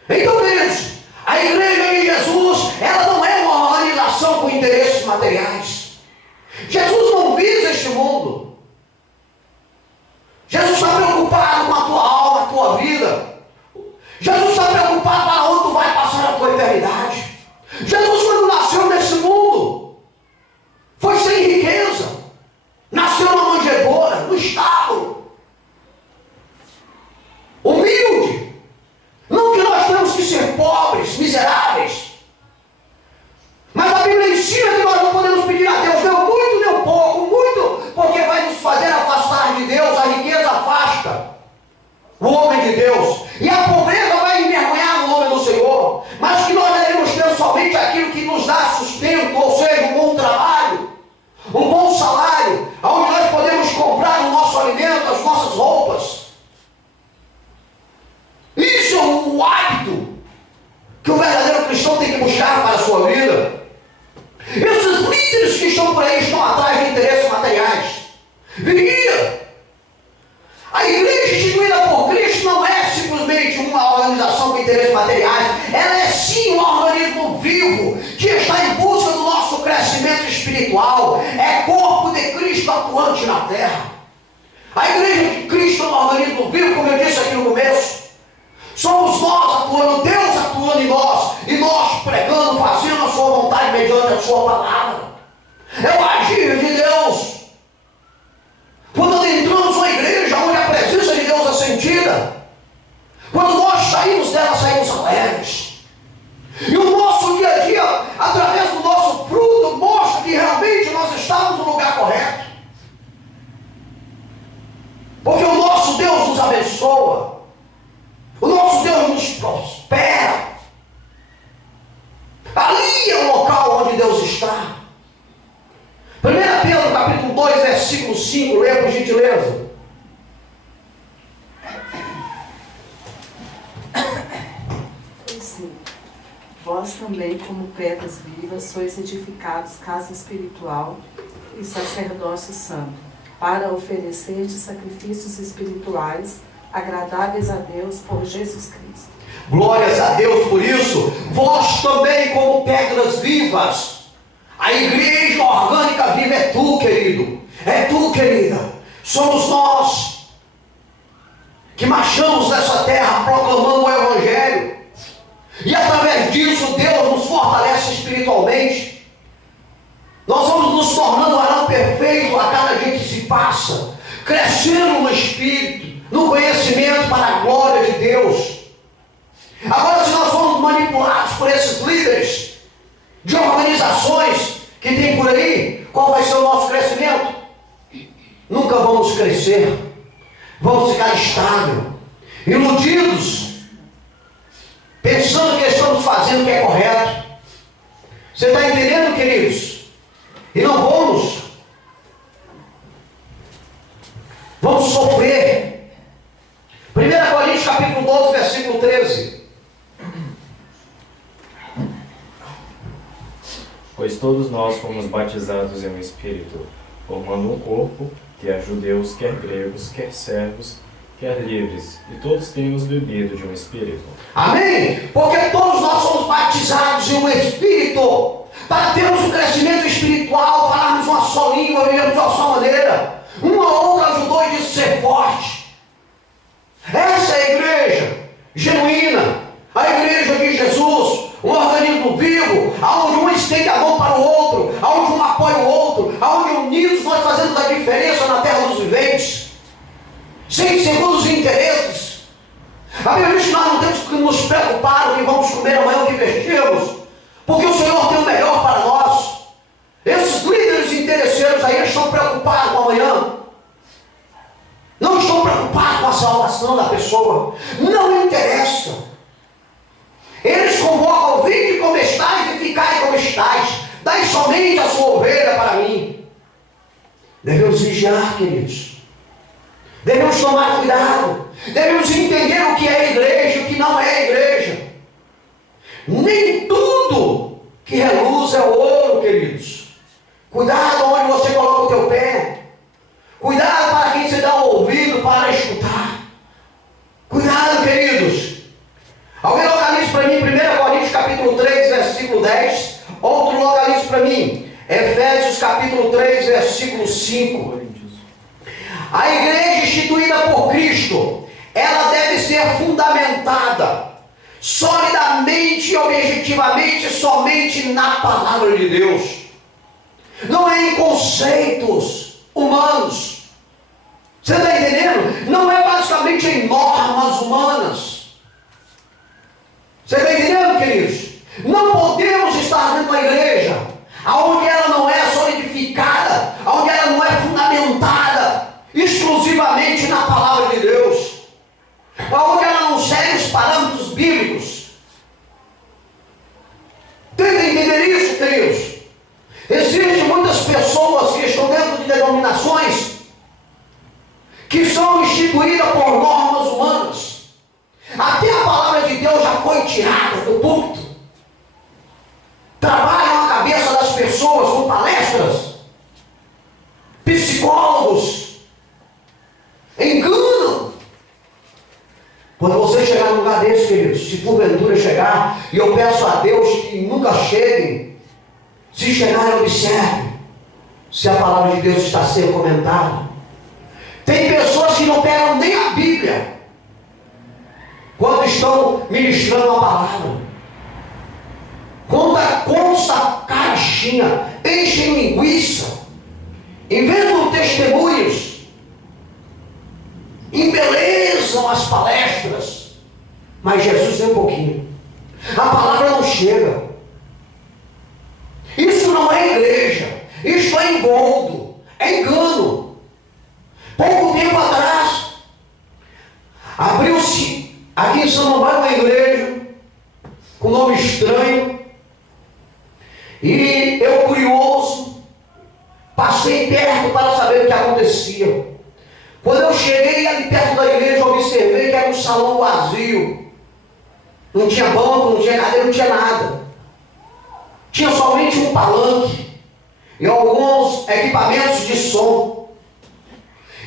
Então, queridos, a igreja de Jesus, ela não é uma organização com interesses materiais. Jesus não visa este mundo. Jesus está preocupado com a tua alma, a tua vida. Jesus está preocupado para onde tu vai passar a tua eternidade. Jesus, quando nasceu nesse mundo, foi sem riqueza. Nasceu na manjedoura, no estábulo, humilde. Não que nós temos que ser pobres, miseráveis, mas a Bíblia ensina que nós não podemos pedir a Deus nem muito nem pouco, muito, porque vai nos fazer afastar de Deus. A riqueza afasta o homem de Deus, e a pobreza vai envergonhar o nome do Senhor. Mas que nós devemos ter somente aquilo que nos dá sustento, ou seja, um bom trabalho, um bom salário, onde nós podemos comprar o nosso alimento, as nossas roupas. Isso é um hábito que o verdadeiro cristão tem que buscar para a sua vida. Esses líderes que estão por aí estão atrás de interesses materiais. Vigia! A igreja instituída por Cristo não é simplesmente uma organização com interesses materiais. Ela é sim um organismo vivo que está em busca do nosso crescimento espiritual. É corpo de Cristo atuante na terra. A igreja de Cristo é um organismo vivo, como eu disse aqui no começo. palavra. É o agir de Deus. Quando entramos numa igreja onde a presença de Deus é sentida, quando nós saímos dela, saímos alegres. E o nosso dia a dia, através do nosso fruto, mostra que realmente nós estamos no lugar correto. Porque o nosso Deus nos abençoa. O nosso Deus nos prospera. Ali é o local onde Deus está. 1 Pedro capítulo 2, versículo 5, leia por gentileza. Sim. Vós também, como pedras vivas, sois edificados casa espiritual e sacerdócio santo, para oferecer de sacrifícios espirituais agradáveis a Deus por Jesus Cristo. Glórias a Deus por isso. Vós também, como pedras vivas. A igreja orgânica viva é tu, querido. É tu, querida. Somos nós que marchamos nessa terra proclamando o Evangelho. E através disso Deus nos fortalece espiritualmente. Nós vamos nos tornando um varão perfeito a cada dia que se passa, crescendo no Espírito, no conhecimento para a glória de Deus. Agora, se nós formos manipulados por esses líderes de organizações que tem por aí, qual vai ser o nosso crescimento? Nunca vamos crescer. Vamos ficar estáveis, iludidos, pensando que estamos fazendo o que é correto. Você está entendendo, queridos? E não vamos sofrer. 1 Coríntios capítulo 12, versículo 13. Pois todos nós fomos batizados em um Espírito, formando um corpo, quer judeus, quer gregos, quer servos, quer livres, e todos temos bebido de um Espírito. Amém? Porque todos nós somos batizados em um Espírito, para termos um crescimento espiritual, falarmos uma só língua, vivermos de uma só maneira. Uma ou outra ajudou e disse ser forte. Essa é a igreja genuína, a igreja de Jesus, um organismo vivo, onde um estende a mão para o outro, onde um apoia o outro, onde unidos nós fazemos a diferença na terra dos viventes, sem segundo os interesses. A Bíblia diz que nós não temos que nos preocupar o que vamos comer amanhã, o que vestimos, porque o Senhor tem o melhor para nós. Esses líderes interesseiros aí estão preocupados com amanhã, não estão preocupados com a salvação da pessoa, não interessa. Eles convocam: vinde como estáis e ficai como estáis, dai somente a sua ovelha para mim. Devemos vigiar, queridos. Devemos tomar cuidado. Devemos entender o que é igreja e o que não é igreja. Nem tudo que reluz é ouro, queridos. Cuidado onde você coloca o teu pé. Cuidado para quem se dá o ouvido para escutar. Cuidado, queridos. Alguém localize para mim 1 Coríntios capítulo 3, versículo 10. Outro localize para mim Efésios capítulo 3, versículo 5. A igreja instituída por Cristo, ela deve ser fundamentada solidamente e objetivamente somente na palavra de Deus. Não é em conceitos humanos. Você está entendendo? Não é basicamente em normas humanas. Você está entendendo, queridos? Não podemos estar dentro da igreja onde ela não é solidificada, onde ela não é fundamentada exclusivamente na palavra de Deus, onde ela não segue os parâmetros bíblicos. Tenta entender isso, queridos. Existem muitas pessoas que estão dentro de denominações que são instituídas por normas humanas. Até a palavra de Deus já foi tirada do púlpito. Trabalham a cabeça das pessoas com palestras, psicólogos, enganam. Quando você chegar num lugar desse, queridos, se porventura chegar, e eu peço a Deus que nunca cheguem, se chegarem, observe se a palavra de Deus está sendo comentada. Tem pessoas que não pegam nem a Bíblia quando estão ministrando a palavra. conta contos da carochinha, enchem linguiça, inventam testemunhos, embelezam as palestras, mas Jesus é um pouquinho. A palavra não chega. Isso não é igreja, isso é engodo, é engano. Pouco tempo atrás, abriu-se aqui em Samambaia uma igreja com nome estranho, e eu, curioso, passei perto para saber o que acontecia. Quando eu cheguei ali perto da igreja, observei que era um salão vazio. Não tinha banco, não tinha cadeira, não tinha nada. Tinha somente um palanque e alguns equipamentos de som.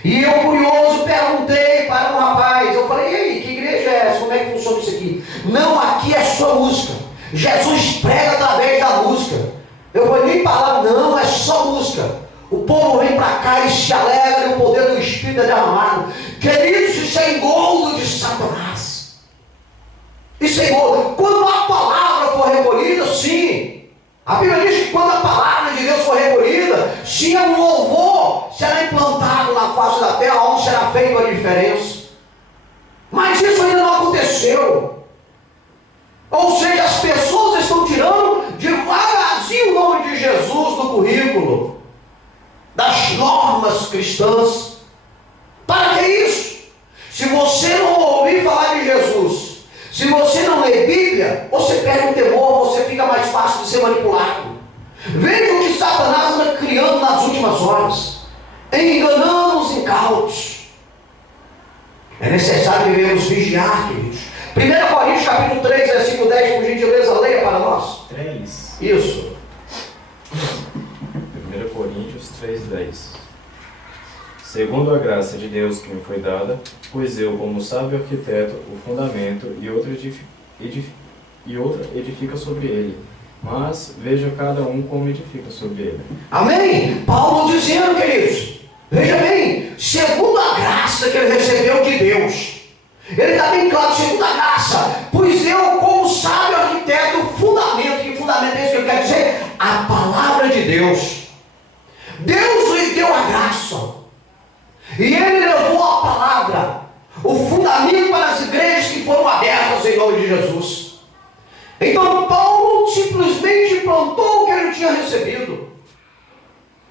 E eu, curioso, perguntei para um rapaz, eu falei, e aí, que igreja é essa? Como é que funciona isso aqui? Não, aqui é só música. Jesus prega através da música. Eu falei, nem palavra, não, é só música. O povo vem para cá e se alegra e o poder do Espírito é derramado. Queridos, isso é engodo de Satanás. Isso é engodo. Quando a palavra for recolhida, sim. A Bíblia diz que quando a palavra de Deus for recolhida, sim, um louvor será implantado na face da terra, onde será feita a diferença. Mas isso ainda não aconteceu. Ou seja, as pessoas estão tirando devagarzinho o nome de Jesus do currículo, das normas cristãs. Para que isso? Se você não ouvir falar de Jesus, se você não lê Bíblia, você perde o temor, você fica mais fácil de ser manipulado. Veja o que Satanás anda criando nas últimas horas, enganando os incautos. É necessário vivemos vigiar, queridos. 1 Coríntios capítulo 3, versículo 10, por gentileza, leia para nós. 3. Isso. 1 Coríntios 3:10. Segundo a graça de Deus que me foi dada, pois eu, como sábio arquiteto, o fundamento e outra edifica sobre ele. Mas veja cada um como edifica sobre ele. Amém? Paulo dizendo, queridos, veja bem, segundo a graça que ele recebeu de Deus, ele está bem claro, segundo a graça, pois eu, como sábio arquiteto, o fundamento, que fundamento é isso que ele quer dizer? A palavra de Deus. Deus lhe deu a graça. E ele levou a palavra, o fundamento para as igrejas que foram abertas em nome de Jesus. Então Paulo simplesmente plantou o que ele tinha recebido.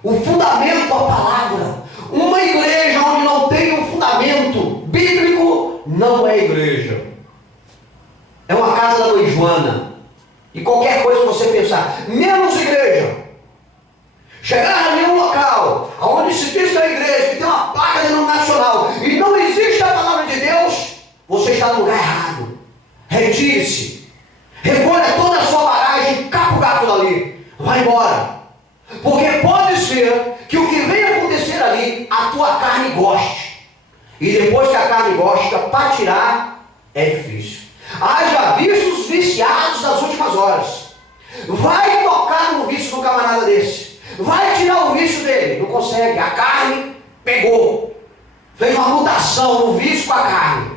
O fundamento, a palavra. Uma igreja onde não tem um fundamento bíblico não é igreja. É uma casa da mãe Joana. E qualquer coisa que você pensar, menos igreja. Chegar em um local onde se diz que é a igreja, que tem uma placa denominacional e não existe a palavra de Deus, você está no lugar errado. Retire-se. Recolha toda a sua bagagem, capa o gato dali. Vai embora. Porque pode ser que o que vem acontecer ali, a tua carne goste. E depois que a carne gosta, para tirar, é difícil. Haja vistos viciados das últimas horas. Vai tocar no vício do camarada desse. Vai tirar o vício dele, não consegue, a carne pegou, fez uma mutação no vício com a carne.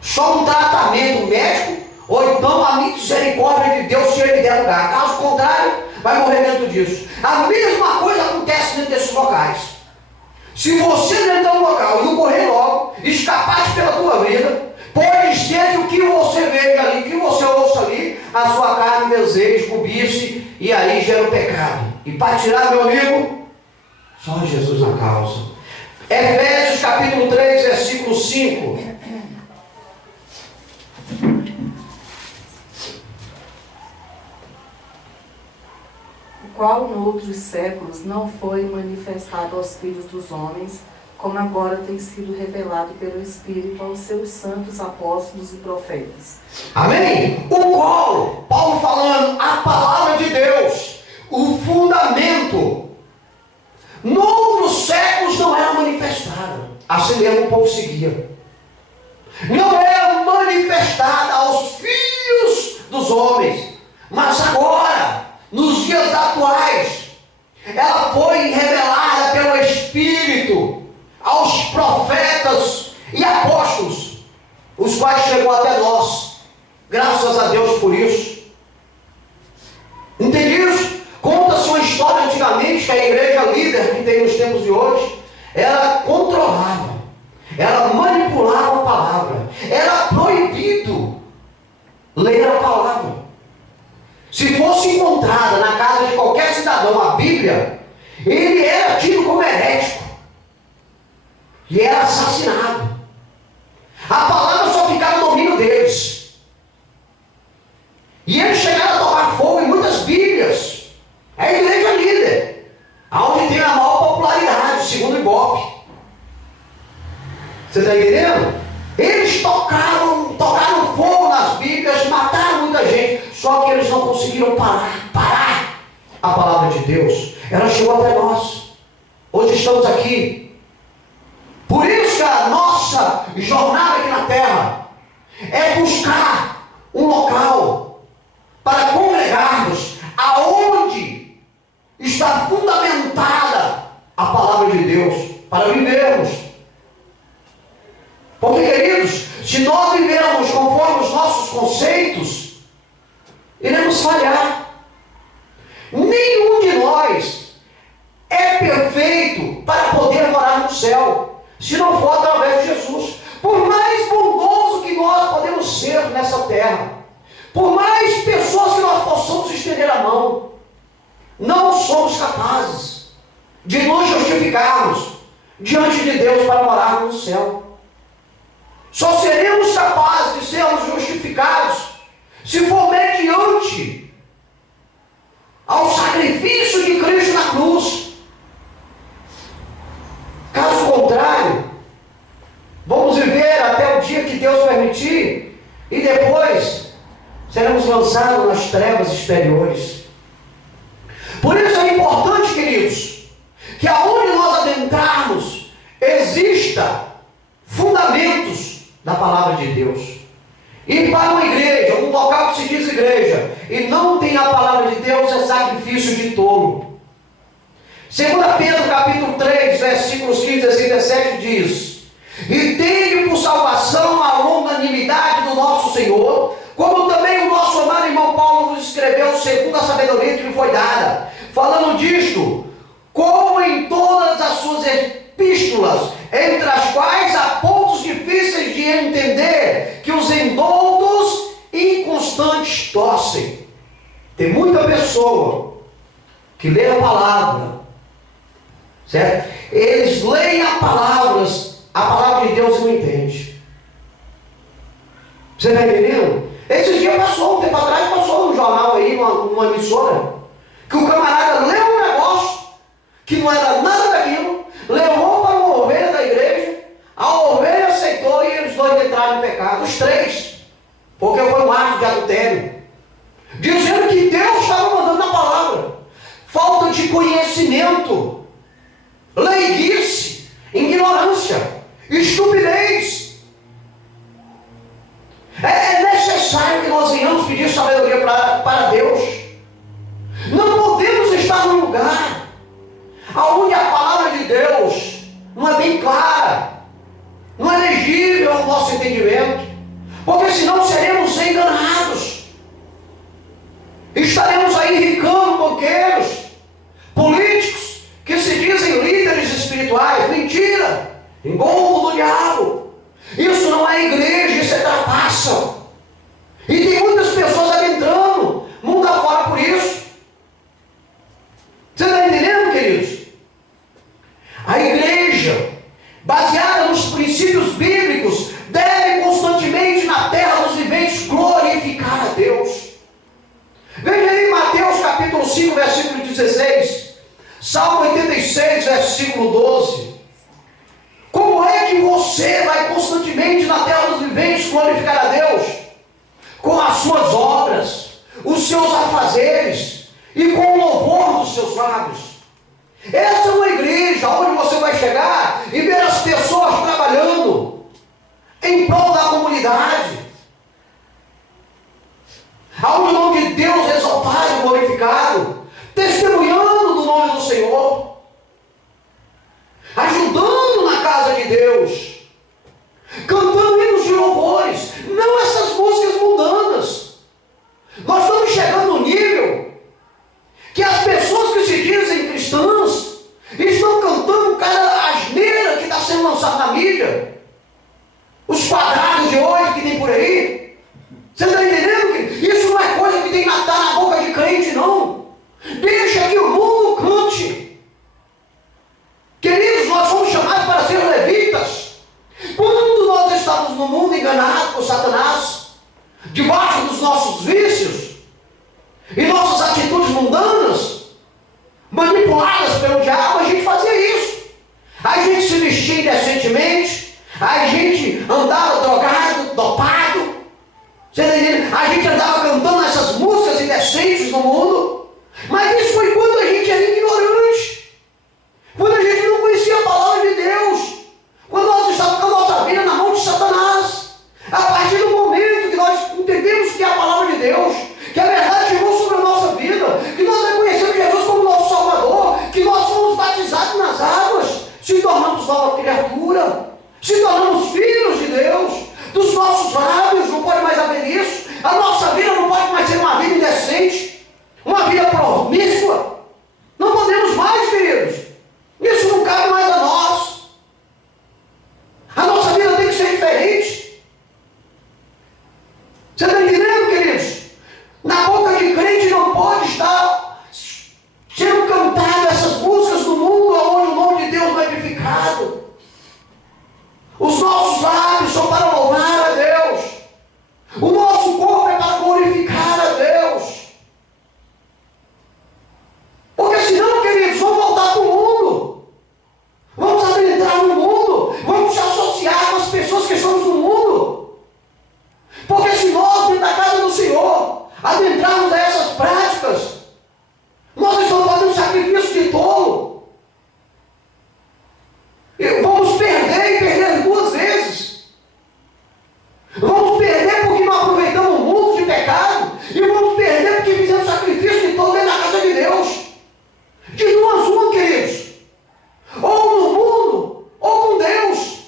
Só um tratamento médico, ou então a misericórdia de Deus se ele der lugar. Caso contrário, vai morrer dentro disso. A mesma coisa acontece dentro desses locais. Se você entrar no local e não correr logo, escapar pela tua vida, pode ser que o que você veja ali, o que você ouça ali, a sua carne deseja, cobice, e aí gera o pecado. E para tirar, meu amigo, só Jesus na causa. Efésios capítulo 3, versículo 5. O qual noutros séculos não foi manifestado aos filhos dos homens, como agora tem sido revelado pelo Espírito aos seus santos apóstolos e profetas. Amém? O qual, Paulo falando, a palavra de Deus, o fundamento, noutros séculos não era manifestada. Assim mesmo o povo seguia. Não era manifestada aos filhos dos homens. Mas agora, nos dias atuais, ela foi revelada pelo Espírito aos profetas e apóstolos, os quais chegou até nós. Graças a Deus por isso. ler a palavra. Se fosse encontrada na casa de qualquer cidadão a Bíblia, ele era tido como herético e era assassinado. A palavra só ficava no domínio deles. E eles chegaram a tocar fogo em muitas Bíblias. É a igreja líder, onde tem a maior popularidade, segundo o Ibope. Você está entendendo? Eles tocaram fogo nas Bíblias, mataram muita gente, só que eles não conseguiram parar a palavra de Deus. Ela chegou até nós. Hoje estamos aqui. Por isso que a nossa jornada aqui na terra é buscar um local para congregarmos aonde está fundamentada a palavra de Deus, para vivermos. Porque, queridos, se nós vivermos conforme os nossos conceitos, iremos falhar. Nenhum de nós é perfeito para poder morar no céu, se não for através de Jesus. Por mais bondoso que nós podemos ser nessa terra, por mais pessoas que nós possamos estender a mão, não somos capazes de nos justificarmos diante de Deus para morarmos no céu. Só seremos capazes de sermos justificados se for mediante ao sacrifício de Cristo na cruz. Caso contrário, vamos viver até o dia que Deus permitir e depois seremos lançados nas trevas exteriores. Por isso é importante, queridos, que aonde nós adentrarmos exista fundamentos da palavra de Deus. Ir para uma igreja, um local que se diz igreja, e não tem a palavra de Deus, é sacrifício de tolo. 2 Pedro capítulo 3, versículos 15 a 17 diz: e tende por salvação a longanimidade do nosso Senhor, como também o nosso amado irmão Paulo nos escreveu segundo a sabedoria que lhe foi dada, falando disto, como em todas as suas epístolas, entre as quais há pontos difíceis de entender, que os indoutos inconstantes torcem. Tem muita pessoa que lê a palavra, certo? Eles leem a palavra de Deus e não entendem. Você está entendendo? Esse dia passou, um tempo atrás, passou no jornal aí, numa emissora, que o camarada leu um negócio que não era nada daquilo, levou para uma ovelha da igreja, a ovelha aceitou e eles dois entraram em pecado, os três, porque foi um ato de adultério, dizendo que Deus estava mandando a palavra. Falta de conhecimento, leiguice, ignorância, estupidez. É necessário que nós venhamos pedir sabedoria para Deus. Não podemos estar num lugar onde a palavra de Deus não é bem clara, não é legível ao nosso entendimento, porque senão seremos enganados. Estaremos aí enricando banqueiros, políticos que se dizem líderes espirituais. Mentira, engano do diabo. Isso não é igreja, isso é trapaça. E tem muitas pessoas adentrando mundo afora por isso. Você está entendendo, queridos? A igreja, baseada nos princípios bíblicos, deve constantemente na terra dos viventes glorificar a Deus. Veja aí Mateus capítulo 5, versículo 16, Salmo 86, versículo 12. Como é que você vai constantemente na terra dos viventes glorificar a Deus? Com as suas obras, os seus afazeres e com o louvor dos seus lábios. Essa é uma igreja onde você vai chegar e ver as pessoas trabalhando em prol da comunidade, onde o nome de Deus é exaltado e glorificado, testemunhando do nome do Senhor, ajudando na casa de Deus, cantando hinos de louvores, não essas músicas mundanas. Nós estamos chegando no nível que as pessoas que se dizem cristãs estão cantando cada asneira que está sendo lançada na mídia, os quadrados de 8 que tem por aí. Você está entendendo, estávamos no mundo enganados por Satanás, debaixo dos nossos vícios e nossas atitudes mundanas, manipuladas pelo diabo, a gente fazia isso. A gente se vestia indecentemente, a gente andava drogado, dopado, você está entendendo? A gente andava cantando essas músicas indecentes no mundo, mas isso foi quando a gente era ignorante, quando a gente não conhecia a palavra de Deus, quando nós estávamos com a nossa vida na mão de Satanás. A partir do momento que nós entendemos que é a palavra de Deus, que a verdade chegou sobre a nossa vida, que nós reconhecemos Jesus como nosso Salvador, que nós fomos batizados nas águas, se tornamos nova criatura, se tornamos filhos de Deus, dos nossos lábios não pode mais haver isso, a nossa vida não pode mais ser uma vida indecente, uma vida promíscua, não podemos mais, queridos, isso não cabe mais a nós. A nossa vida tem que ser diferente. Você está entendendo, queridos? Na boca de crente não pode estar sendo cantado essas músicas do mundo onde o nome de Deus não é glorificado. Os nossos lábios são para louvar a Deus. O nosso corpo é para glorificar a Deus. Porque senão, queridos, vamos voltar para o mundo. Vamos adentrar no mundo. Vamos se associar com as pessoas que estamos no mundo. Porque se nós, dentro da casa do Senhor, adentrarmos a essas práticas, nós estamos fazendo sacrifício de tolo. E vamos perder e perder 2 vezes. Vamos perder porque não aproveitamos o mundo de pecado. E vamos perder porque fizemos sacrifício de tolo dentro da casa de Deus. De 2 uma, queridos. Ou no mundo, ou com Deus.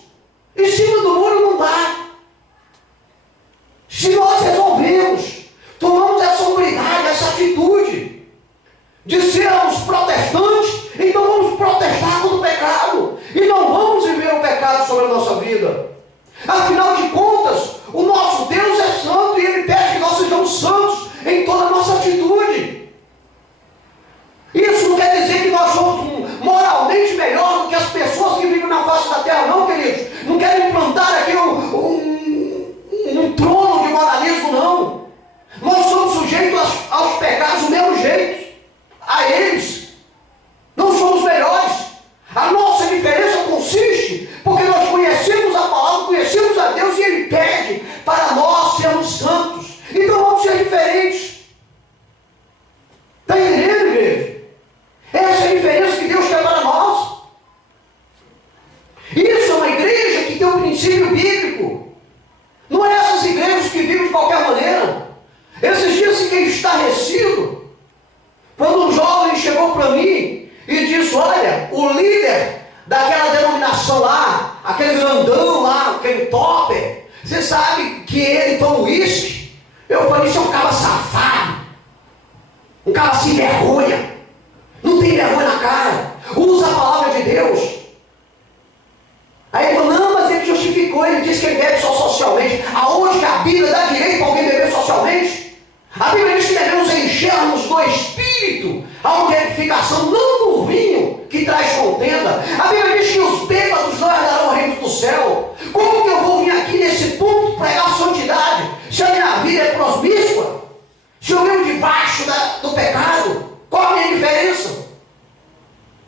Em cima do muro não dá. Se nós resolvemos, tomamos essa humildade, essa atitude de sermos protestantes, então vamos protestar contra o pecado e não vamos viver o pecado sobre a nossa vida. Afinal de contas, o nosso Deus é santo e Ele pede que nós sejamos santos em toda a nossa atitude. Isso não quer dizer que nós somos moralmente melhor do que as pessoas que vivem na face da terra, não, queridos. Não quero implantar aqui um trono de moralismo, não. Nós somos sujeitos aos pecados do mesmo jeito, a eles. Não somos melhores. A nossa diferença consiste porque nós conhecemos a palavra, conhecemos a Deus e Ele pede para nós sermos santos. Então vamos ser diferentes. Está entendendo, igreja? Essa é a diferença que Deus quer para nós. Isso é uma igreja que tem um princípio bíblico. Não é essas igrejas que vivem de qualquer maneira. Esses dias fiquei estarrecido quando um jovem chegou para mim e disse: olha, o líder daquela denominação lá, aquele grandão lá, aquele topper, você sabe que ele toma uísque? Eu falei: isso é um cara safado, um cara sem vergonha, não tem vergonha na cara, usa a palavra de Deus. Aí ele falou: não, mas ele justificou, ele disse que ele bebe só socialmente. Aonde que a Bíblia dá direito para alguém beber socialmente? A Bíblia diz que devemos enchermos do Espírito, onde a edificação, não do vinho que traz contenda. A Bíblia diz que os bêbados não herdarão o reino do céu. Como que eu vou vir aqui nesse ponto pregar santidade, se a minha vida é promíscua? Se eu venho debaixo do pecado, qual a minha diferença?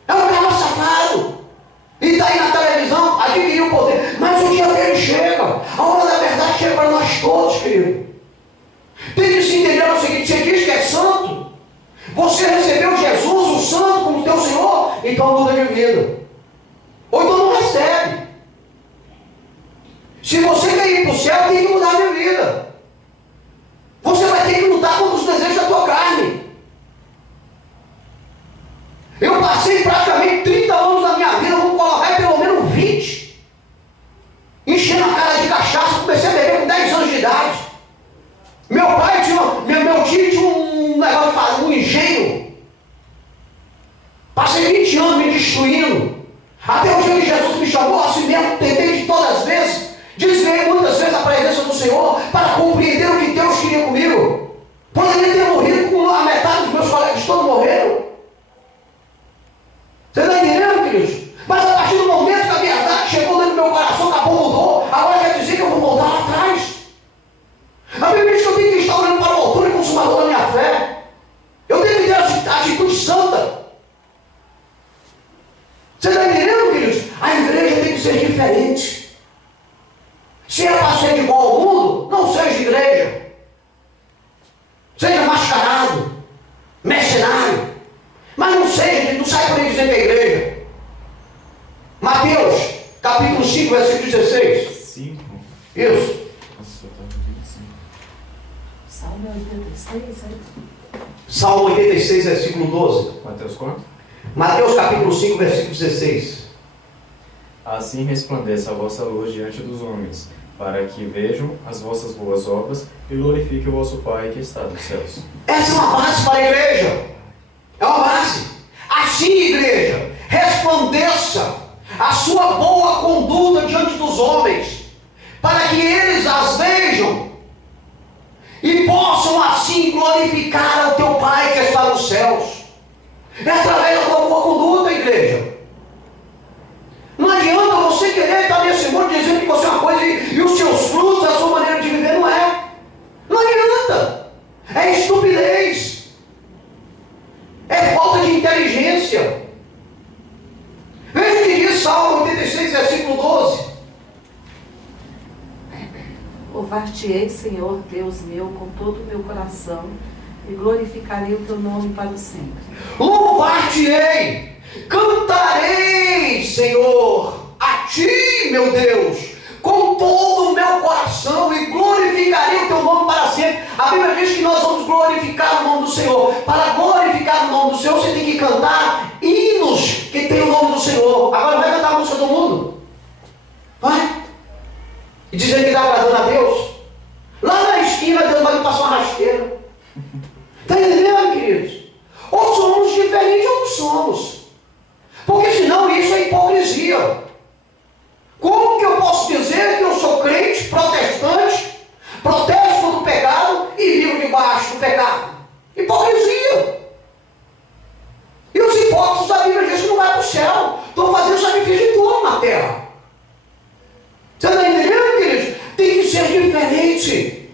É um cara safado. E está aí na televisão, adquiriu o poder. Mas o dia dele chega. A hora da verdade chega para nós todos, querido. Tem que se entender o seguinte: você diz que é santo, você recebeu Jesus, o santo, como teu Senhor, então muda de vida. Ou então não recebe. Se você quer ir para o céu, tem que mudar de vida. Você vai ter que lutar contra os desejos da tua carne. Eu passei praticamente 30 anos da minha vida, vamos colocar pelo menos 20, enchendo a cara de cachaça. Comecei a beber com 10 anos de idade. Meu tio tinha um negócio de fazer um engenho. Passei 20 anos me destruindo. Até o dia que Jesus me chamou, assim mesmo, tentei de todas as vezes, desviei muitas vezes a presença do Senhor para compreender o que Deus queria comigo. Poderia ter morrido com a metade dos meus colegas todos morreram. Você está entendendo, queridos? Mas a partir do momento que a verdade chegou dentro do meu coração, acabou, mudou. Agora quer dizer que eu vou Se é para ser igual ao mundo, não seja igreja. Seja mascarado, mercenário. Mas não seja, não sai por aí dizendo que é igreja. Mateus, capítulo 5, versículo 16. 5? Isso. Nossa, eu tava vendo 5. Salmo 86, é? Salmo 86, versículo 12. Mateus quanto? Mateus, capítulo 5, versículo 16. Assim resplandeça a vossa luz diante dos homens, para que vejam as vossas boas obras e glorifiquem o vosso Pai que está nos céus. Essa é uma base para a igreja. É uma base. Assim, igreja, resplandeça a sua boa conduta diante dos homens, para que eles as vejam e possam assim glorificar ao teu Pai que está nos céus. É através da tua boa conduta, igreja. Não adianta você querer estar nesse mundo dizendo que você é uma coisa e os seus frutos, a sua maneira de viver não é. Não adianta. É estupidez. É falta de inteligência. Veja o que diz Salmo 86, versículo 12. Louvar-te-ei, Senhor, Deus meu, com todo o meu coração, e glorificarei o teu nome para sempre. Louvar-te-ei, cantarei, Senhor, a ti, meu Deus, com todo o meu coração, e glorificarei o teu nome para sempre. A Bíblia diz que nós vamos glorificar o nome do Senhor. Para glorificar o nome do Senhor, você tem que cantar hinos que tem o nome do Senhor. Agora vai cantar a música do mundo? Vai? E dizer que está agradando a Deus? Lá na esquina, Deus vai lhe passar uma rasteira. Está entendendo, queridos? Ou somos diferentes ou não somos. Porque senão isso é hipocrisia. Como que eu posso dizer que eu sou crente, protestante, protesto contra o pecado e vivo debaixo do pecado? Hipocrisia. E os hipócritas, a Bíblia diz que não vai para o céu. Estão fazendo sacrifício de tudo na terra. Você está entendendo, queridos? Tem que ser diferente.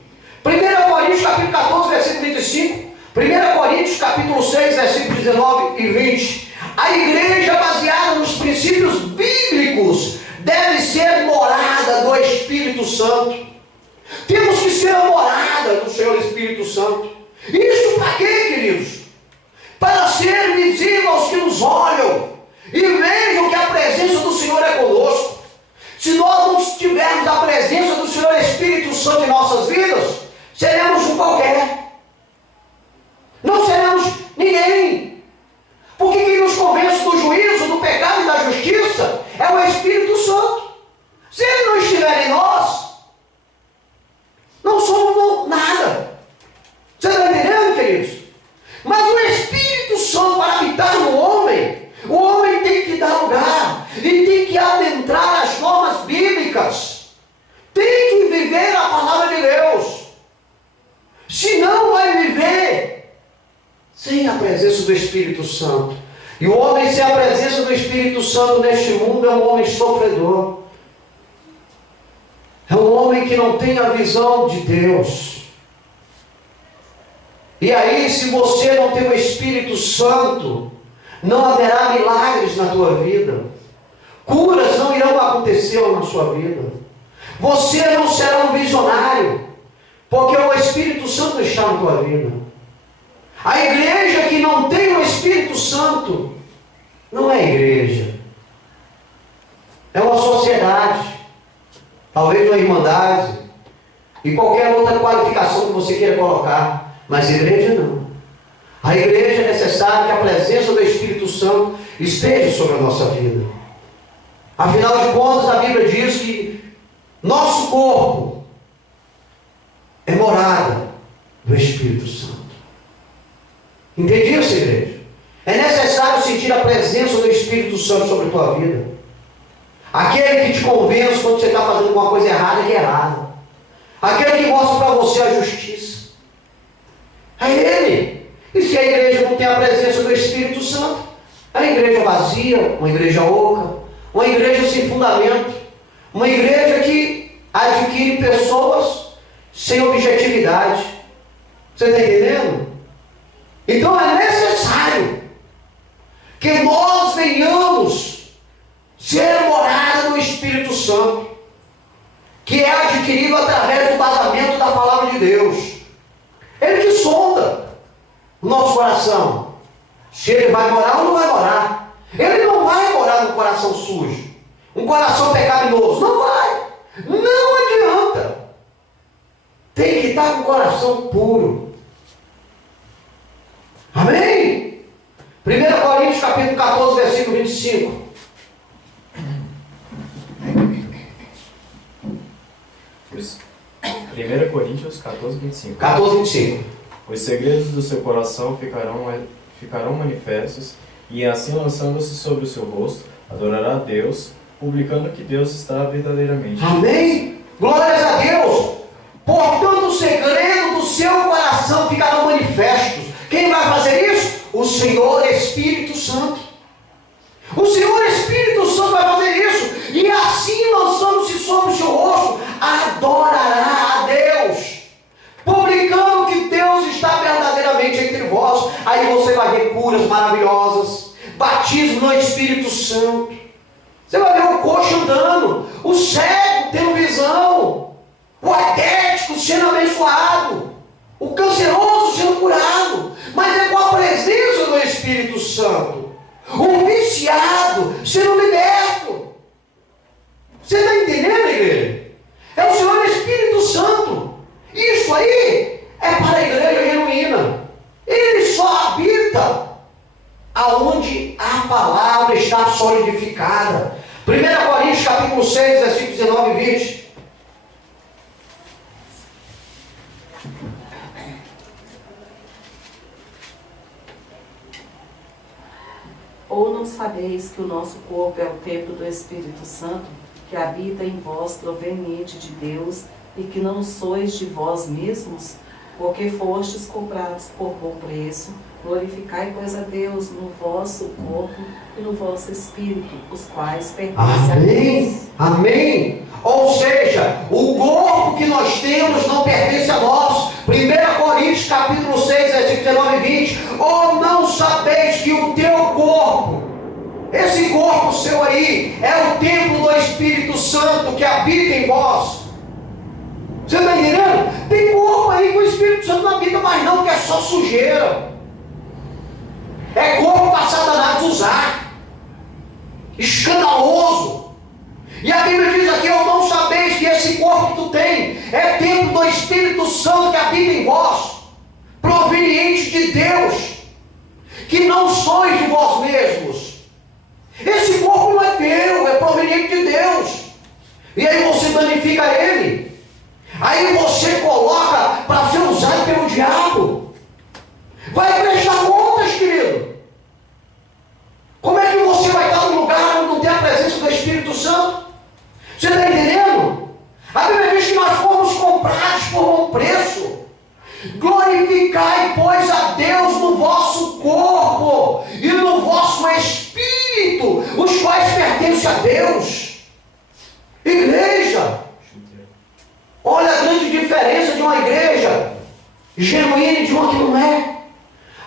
1 Coríntios capítulo 14, versículo 25. 1 Coríntios capítulo 6, versículos 19 e 20. A igreja baseada nos princípios bíblicos deve ser morada do Espírito Santo. Temos que ser a morada do Senhor Espírito Santo. Isso para quê, queridos? Para ser visível aos que nos olham e vejam que a presença do Senhor é conosco. Se nós não tivermos a presença do Senhor Espírito Santo em nossas vidas, seremos um qualquer. Não seremos ninguém. Porque quem nos convence do juízo, do pecado e da justiça é o Espírito Santo. Se ele não estiver em nós, não somos nada. Você está entendendo, queridos? Mas o Espírito Santo, para habitar no homem, o homem tem que dar lugar e tem que adentrar as normas bíblicas. Tem que viver a palavra de Deus. Senão vai viver sem a presença do Espírito Santo. E o homem sem a presença do Espírito Santo neste mundo é um homem sofredor. É um homem que não tem a visão de Deus. E aí, se você não tem o Espírito Santo, não haverá milagres na tua vida. Curas não irão acontecer na sua vida. Você não será um visionário, porque o Espírito Santo está na tua vida. A igreja que não tem o Espírito Santo não é igreja. É uma sociedade, talvez uma irmandade, e qualquer outra qualificação que você queira colocar. Mas igreja não. A igreja é necessário que a presença do Espírito Santo esteja sobre a nossa vida. Afinal de contas, a Bíblia diz que nosso corpo é morada do Espírito Santo. Entendi isso, igreja? É necessário sentir a presença do Espírito Santo sobre a tua vida. Aquele que te convence quando você está fazendo alguma coisa errada, que é errada. Aquele que mostra para você a justiça. É Ele. E se a igreja não tem a presença do Espírito Santo, é uma igreja vazia, uma igreja oca, uma igreja sem fundamento, uma igreja que adquire pessoas sem objetividade. Você está entendendo? Então é necessário que nós venhamos ser morada do Espírito Santo. que é adquirido através do vazamento da palavra de Deus. Ele que sonda o nosso coração, se ele vai morar ou não vai morar. Ele não vai morar num coração sujo, um coração pecaminoso, não vai, não adianta. Tem que estar com o coração puro. Amém? 1 Coríntios capítulo 14, versículo 25. Pois, 1 Coríntios 14, 25. 14, 25. Os segredos do seu coração ficarão manifestos, e assim lançando-se sobre o seu rosto, adorará a Deus, publicando que Deus está verdadeiramente. Amém? Glórias a Deus! Portanto, o segredo do seu coração ficarão manifestos. Quem vai fazer isso? O Senhor Espírito Santo. O Senhor Espírito Santo vai fazer isso. E assim, lançando-se sobre o seu rosto, adorará a Deus, publicando que Deus está verdadeiramente entre vós. Aí você vai ver curas maravilhosas, batismo no Espírito Santo. Você vai ver o coxo andando, o cego tendo visão, o atético sendo abençoado, o canceroso sendo curado, mas é com a presença do Espírito Santo. O viciado sendo liberto. Você está entendendo, igreja? É o Senhor Espírito Santo. Isso aí é para a igreja genuína. Ele só habita aonde a palavra está solidificada. 1 Coríntios capítulo 6, versículos 19 e 20. Ou não sabeis que o nosso corpo é o templo do Espírito Santo, que habita em vós, proveniente de Deus, e que não sois de vós mesmos, porque fostes comprados por bom preço? Glorificai, pois, a Deus no vosso corpo e no vosso espírito, os quais pertencem a Deus. Amém? Ou seja, o corpo que nós temos não pertence a nós. 1 Coríntios capítulo 6, versículo 19 e 20. Ou não sabeis que o teu corpo, esse corpo seu aí, é o templo do Espírito Santo que habita em vós? Você está entendendo? Tem corpo aí que o Espírito Santo não habita mais não, que é só sujeira. É corpo para Satanás usar. Escandaloso. E a Bíblia diz aqui: ou não sabeis que esse corpo que tu tem é templo do Espírito Santo que habita em vós, proveniente de Deus, que não sois de vós mesmos. Esse corpo não é teu, é proveniente de Deus. E aí você danifica ele. Aí você coloca para ser usado pelo diabo. Vai prestar contas, querido. Como é que você vai estar num lugar onde não tem a presença do Espírito Santo? Você está entendendo? A Bíblia diz que nós fomos comprados por bom preço. Glorificai, pois, a Deus no vosso corpo e no vosso espírito, os quais pertencem a Deus. Igreja, olha a grande diferença de uma igreja genuína e de uma que não é.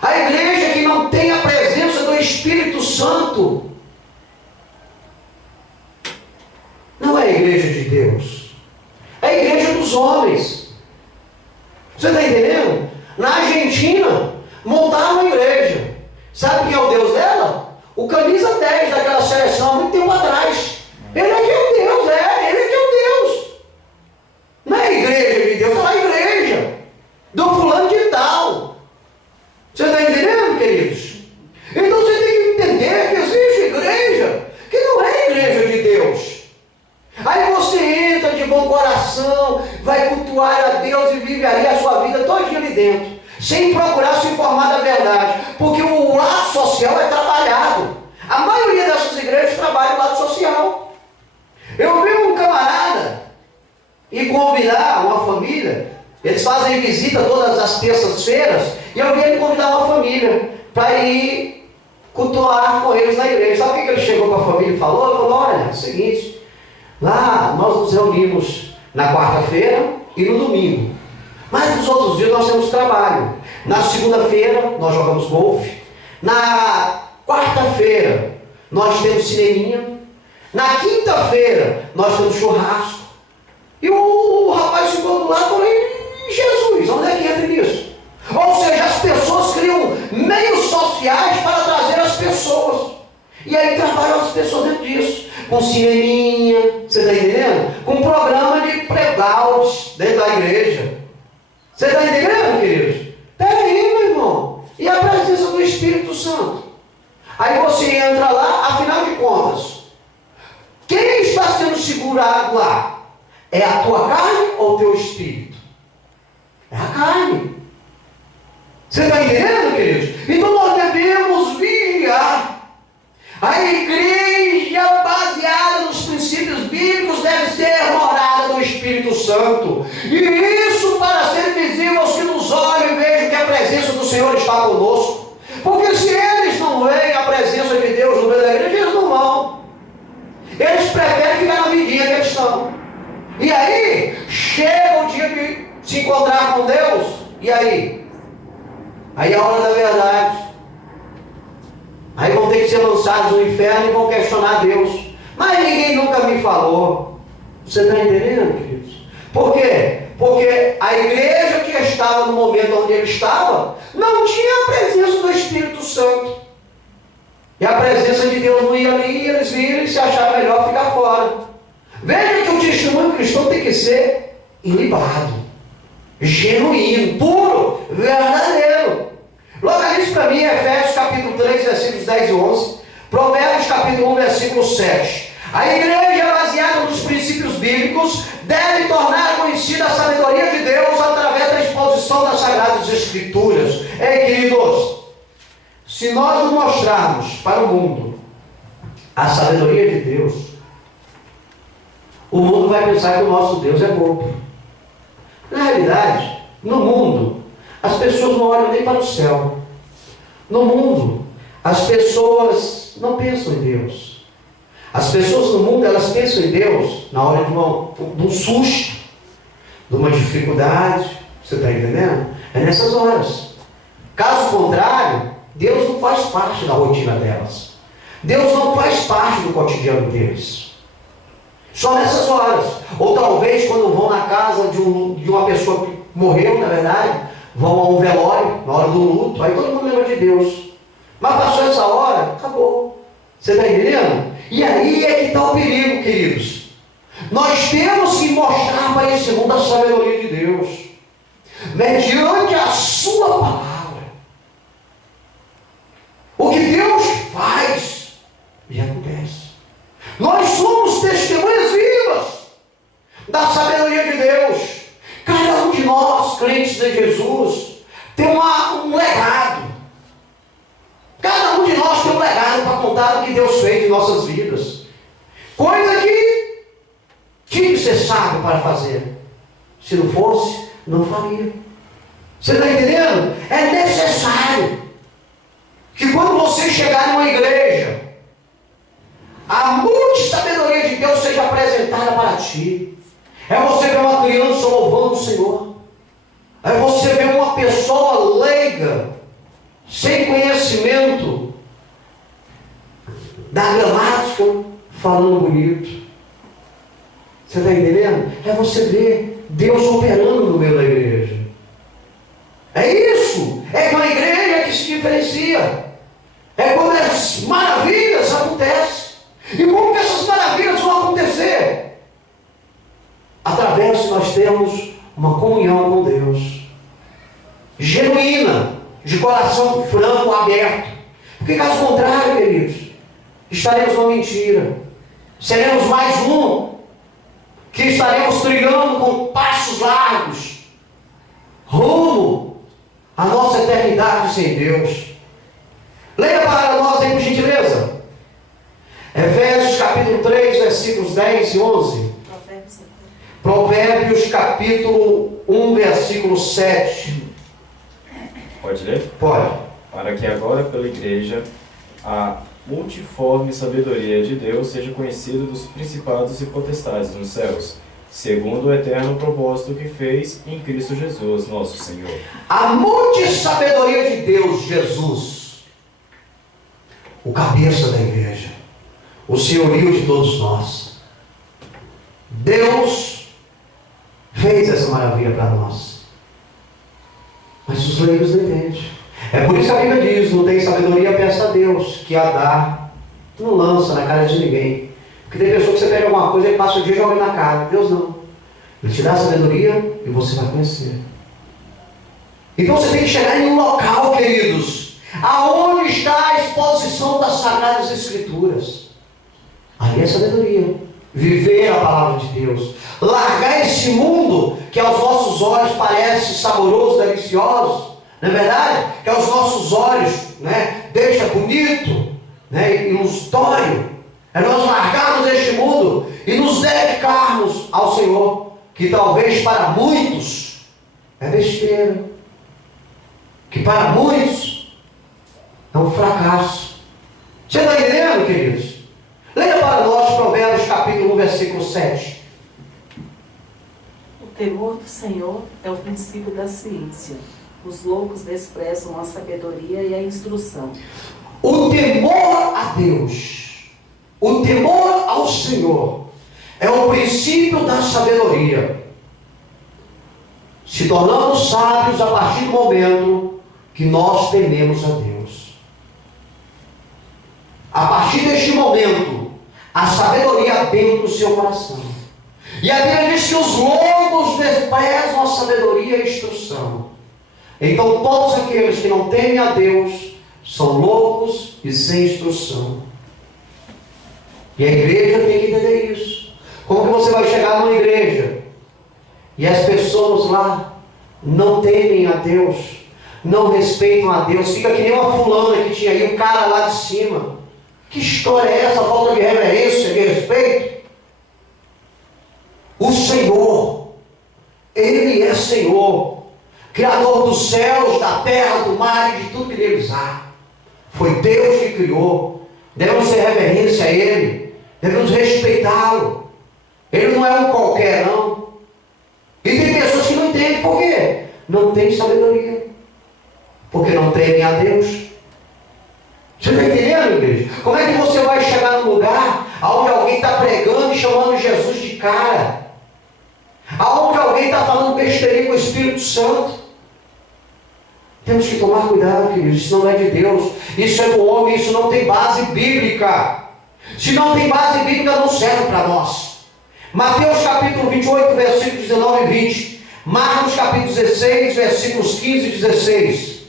A igreja que não tem a presença do Espírito Santo não é a igreja de Deus, é a igreja dos homens. Você está entendendo? Na Argentina montaram uma igreja. Sabe quem é o Deus dela? O camisa 10 daquela seleção há muito tempo atrás. Ele é que é o Deus, ele é que é o Deus. Não é a igreja de Deus, é a igreja do fulano de tal. Você está entendendo, queridos? Então você tem que entender que existe igreja que não é igreja de Deus. Aí você entra de bom coração, vai cultuar a Deus e vive ali a sua vida todinha ali dentro, sem procurar se informar da verdade, porque o lado social é trabalhado. A maioria dessas igrejas trabalha o lado social. Eu vi um camarada e convidar uma família. Eles fazem visita todas as terças-feiras, e eu vi ele convidar uma família para ir cultuar com eles na igreja. Sabe o que ele chegou para a família e falou? Ele falou: olha, é o seguinte, lá nós nos reunimos na quarta-feira e no domingo, mas nos outros dias nós temos trabalho. Na segunda-feira nós jogamos golfe, na quarta-feira nós temos cineminha, na quinta-feira nós temos churrasco. E o rapaz ficou do lado e falou: e Jesus, onde é que entra nisso? Ou seja, as pessoas criam meios sociais para trazer as pessoas. E aí trabalham as pessoas dentro disso. Com cineminha, você está entendendo? Com programa de playouts dentro da igreja. Você está entendendo, queridos? Peraí, meu irmão. E a presença do Espírito Santo? Aí você entra lá, afinal de contas, quem está sendo segurado lá? É a tua carne ou o teu espírito? É a carne. Você está entendendo, queridos? Então nós devemos vigiar. A igreja baseada nos princípios bíblicos deve ser morada do Espírito Santo. E isso para ser visível aos que nos olham e vejam que a presença do Senhor está conosco. Porque se eles não veem a presença de Deus no meio da igreja, eles não vão. Eles preferem ficar na vidinha que eles estão. E aí, chega o dia de se encontrar com Deus. E aí? Aí é a hora da verdade. Aí vão ter que ser lançados no inferno e vão questionar Deus. Mas ninguém nunca me falou. Você está entendendo, queridos? Por quê? Porque a igreja que estava no momento onde ele estava, não tinha a presença do Espírito Santo. E a presença de Deus não ia ali, e eles viram e se acharam melhor ficar fora. Veja que o testemunho cristão tem que ser ilibado, genuíno, puro, verdadeiro. Localize para mim Efésios capítulo 3, versículos 10 e 11. Provérbios capítulo 1, versículo 7. A igreja baseada nos princípios bíblicos deve tornar conhecida a sabedoria de Deus através da exposição das Sagradas Escrituras. Ei, queridos, se nós não mostrarmos para o mundo a sabedoria de Deus, o mundo vai pensar que o nosso Deus é bobo. Na realidade, no mundo, as pessoas não olham nem para o céu. No mundo, as pessoas não pensam em Deus. As pessoas no mundo, elas pensam em Deus na hora de um susto, de uma dificuldade. Você está entendendo? É nessas horas. Caso contrário, Deus não faz parte da rotina delas. Deus não faz parte do cotidiano deles. Só nessas horas. Ou talvez quando vão na casa de uma pessoa que morreu, na verdade, vão a um velório, na hora do luto, aí todo mundo lembra de Deus. Mas passou essa hora, acabou. Você está entendendo? E aí é que está o perigo, queridos. Nós temos que mostrar para esse mundo a sabedoria de Deus, mediante a sua palavra. O que Deus faz, e acontece. Nós somos testemunhas vivas da sabedoria de Deus. Cada um de nós, crentes em Jesus, tem um legado. Cada um de nós tem um legado para contar do que Deus fez em nossas vidas. Coisa que tinha que ser sábio para fazer. Se não fosse, não faria. Você está entendendo? É necessário que quando você chegar numa igreja, a multissabedoria de Deus seja apresentada para ti. É você ver uma criança louvando o Senhor. É você ver uma pessoa leiga, sem conhecimento da gramática, falando bonito. Você está entendendo? É você ver Deus operando no meio da igreja. É isso. É com a igreja que se diferencia. É quando as maravilhas acontecem. E como que essas maravilhas vão acontecer? Através de nós termos uma comunhão com Deus genuína, de coração franco, aberto. Porque caso contrário, queridos, estaremos numa mentira. Seremos mais um que estaremos trilhando com passos largos rumo à nossa eternidade sem Deus. Leia para nós aí, por gentileza. Efésios capítulo 3, versículos 10 e 11. Provérbios capítulo 1, versículo 7. Pode ler? Pode. Para que agora pela igreja a multiforme sabedoria de Deus seja conhecida dos principados e potestades nos céus, segundo o eterno propósito que fez em Cristo Jesus, nosso Senhor. A multissabedoria de Deus, Jesus, o cabeça da igreja, o senhorio de todos nós. Deus fez essa maravilha para nós. Mas os leigos não entendem. É por isso que a Bíblia diz: não tem sabedoria, peça a Deus, que a dá. Não lança na cara de ninguém. Porque tem pessoa que você pega alguma coisa e passa o dia jogando na cara. Deus não. Ele te dá sabedoria e você vai conhecer. Então você tem que chegar em um local, queridos, aonde está a exposição das Sagradas Escrituras. Aí é sabedoria. Viver a palavra de Deus. Largar esse mundo que aos nossos olhos parece saboroso, delicioso. Não é verdade? Que aos nossos olhos, né, deixa bonito, né, ilusório. É nós largarmos este mundo e nos dedicarmos ao Senhor, que talvez para muitos é besteira, que para muitos é um fracasso. Você está entendendo, queridos? Leia para nós Provérbios capítulo 1, versículo 7. O temor do Senhor é o princípio da ciência. Os loucos desprezam a sabedoria e a instrução. O temor a Deus, o temor ao Senhor, é o princípio da sabedoria. Se tornamos sábios a partir do momento que nós tememos a Deus. A partir deste momento, a sabedoria dentro do seu coração. E a Bíblia diz que os loucos desprezam a sabedoria e a instrução. Então todos aqueles que não temem a Deus são loucos e sem instrução. E a igreja tem que entender isso. Como que você vai chegar numa igreja e as pessoas lá não temem a Deus, não respeitam a Deus, fica que nem uma fulana que tinha aí, o cara lá de cima. Que história é essa? Falta de reverência, de respeito? O Senhor, Ele é Senhor, Criador dos céus, da terra, do mar e de tudo que neles há. Foi Deus que criou. Devemos ter reverência a Ele, devemos respeitá-lo. Ele não é um qualquer, não. E tem pessoas que não entendem. Por quê? Não tem sabedoria, porque não temem a Deus. Você está entendendo, igreja? Como é que você vai chegar num lugar onde alguém está pregando e chamando Jesus de cara? Aonde alguém está falando besteira com o Espírito Santo? Temos que tomar cuidado, queridos. Isso não é de Deus. Isso é do homem. Isso não tem base bíblica. Se não tem base bíblica, não serve para nós. Mateus capítulo 28, versículos 19 e 20. Marcos capítulo 16, versículos 15 e 16.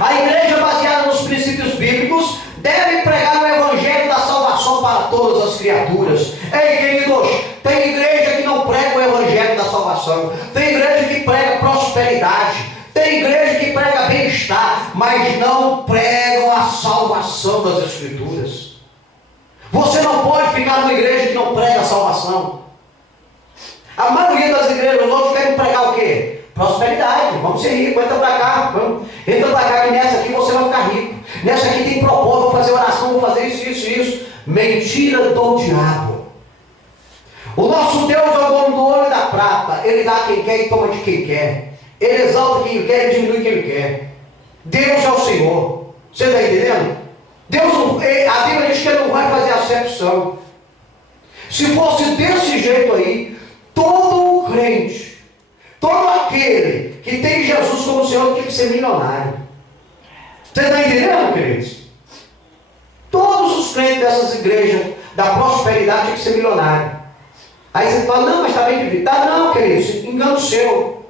A igreja baseada nos princípios bíblicos deve pregar o evangelho da salvação para todas as criaturas. Ei, queridos, tem igreja que não prega o evangelho da salvação. Tem igreja que prega prosperidade. Tem igreja que prega bem-estar, mas não pregam a salvação das Escrituras. Você não pode ficar numa igreja que não prega a salvação. A maioria das igrejas hoje querem pregar o quê? Prosperidade. Vamos ser ricos, entra para cá. Entra para cá que nessa aqui você vai ficar rico. Nessa aqui tem propósito, vou fazer oração, vou fazer isso. Mentira do diabo. O nosso Deus é o dono do ouro e da prata. Ele dá a quem quer e toma de quem quer. Ele exalta quem quer e diminui quem ele quer. Deus é o Senhor. Você está entendendo? Deus, a Bíblia diz que Ele não vai fazer acepção. Se fosse desse jeito aí, todo crente, todo aquele que tem Jesus como Senhor tinha que ser milionário. Você está entendendo, queridos? Todos os crentes dessas igrejas da prosperidade tinham que ser milionário. Aí você fala, não, mas está bem dividido. Tá, não, queridos, engano seu.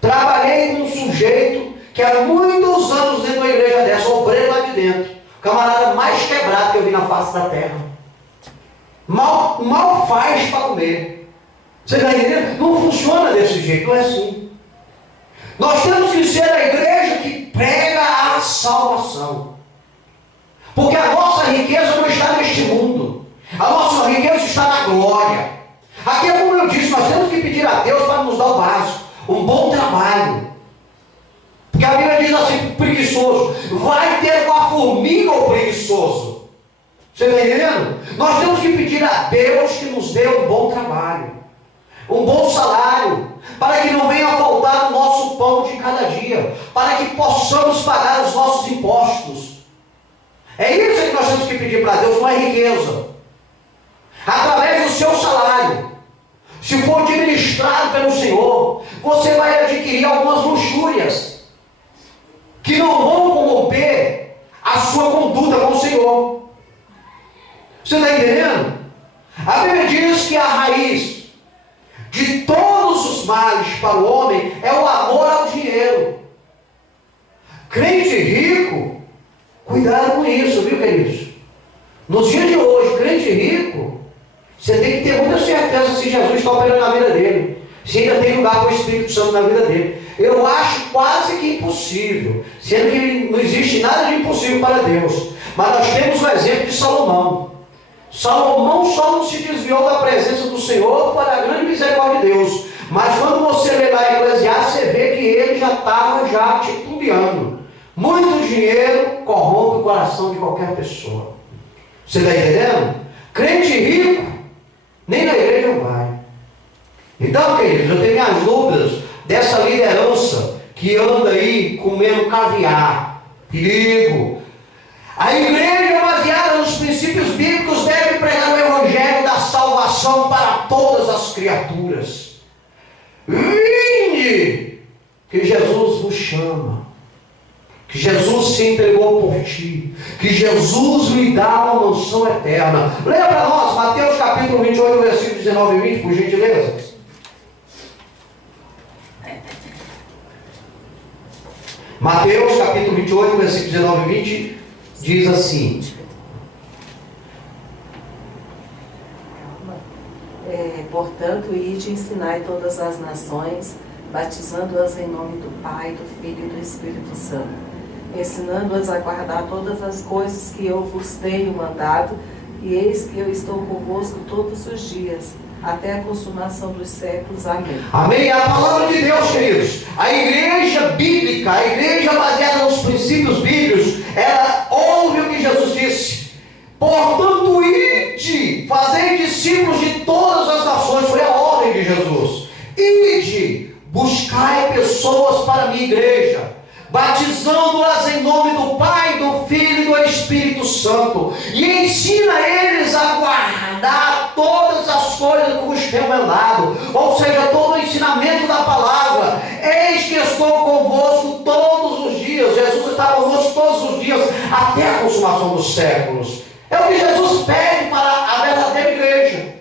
Trabalhei com um sujeito que há muitos anos dentro de uma igreja dessa, obreiro lá de dentro. O camarada mais quebrado que eu vi na face da terra. Mal faz para comer. Você está entendendo? Não funciona desse jeito, não é assim. Nós temos que ser a igreja que prega a salvação. Porque a nossa riqueza não está neste mundo. A nossa riqueza está na glória. Aqui é como eu disse, nós temos que pedir a Deus para nos dar o básico. Um bom trabalho. Porque a Bíblia diz assim, preguiçoso. Vai ter com a formiga o preguiçoso. Você está entendendo? Nós temos que pedir a Deus que nos dê um bom trabalho. Um bom salário. Para que não venha a faltar o nosso pão de cada dia. Para que possamos pagar os nossos impostos. É isso que nós temos que pedir para Deus, não é riqueza. Através do seu salário. Se for administrar ministrado pelo Senhor, você vai adquirir algumas luxúrias que não vão corromper a sua conduta com o Senhor. Você está entendendo? A Bíblia diz que a raiz de todos os males para o homem é o amor ao dinheiro. Crente rico, cuidado com isso, viu, queridos? Nos dias de hoje, crente rico, você tem que ter muita certeza se Jesus está operando na vida dele, se ainda tem lugar para o Espírito Santo na vida dele. Eu acho quase que impossível, sendo que não existe nada de impossível para Deus. Mas nós temos o exemplo de Salomão. Salomão só não se desviou da presença do Senhor para a grande misericórdia de Deus. Mas quando você lê lá em Eclesiastes, você vê que ele já estava titubeando. Muito dinheiro corrompe o coração de qualquer pessoa. Você está entendendo? Crente rico, nem na igreja vai. Então, queridos, eu tenho minhas dúvidas dessa liderança que anda aí comendo caviar. Perigo. A igreja baseada nos princípios bíblicos deve pregar o evangelho da salvação para todas as criaturas. Vinde, que Jesus vos chama, que Jesus se entregou por ti, que Jesus lhe dá uma mansão eterna. Leia para nós Mateus capítulo 28, versículos 19 e 20, por gentileza. Mateus capítulo 28, versículos 19 e 20, diz assim: portanto, ide e ensinai todas as nações, batizando-as em nome do Pai, do Filho e do Espírito Santo, ensinando-as a guardar todas as coisas que eu vos tenho mandado, e eis que eu estou convosco todos os dias, até a consumação dos séculos. Amém. Amém. A palavra de Deus, queridos. A igreja bíblica, a igreja baseada nos princípios bíblicos, ela ouve o que Jesus disse. Portanto, ide, fazei discípulos de todas as nações. Foi a ordem de Jesus. Ide, buscai pessoas para a minha igreja, batizando-as em nome do Pai, do Filho e do Espírito Santo, e ensina eles a guardar todas as coisas que vos tenho mandado, ou seja, todo o ensinamento da palavra. Eis que estou convosco todos os dias. Jesus está convosco todos os dias, até a consumação dos séculos. É o que Jesus pede para a verdadeira igreja: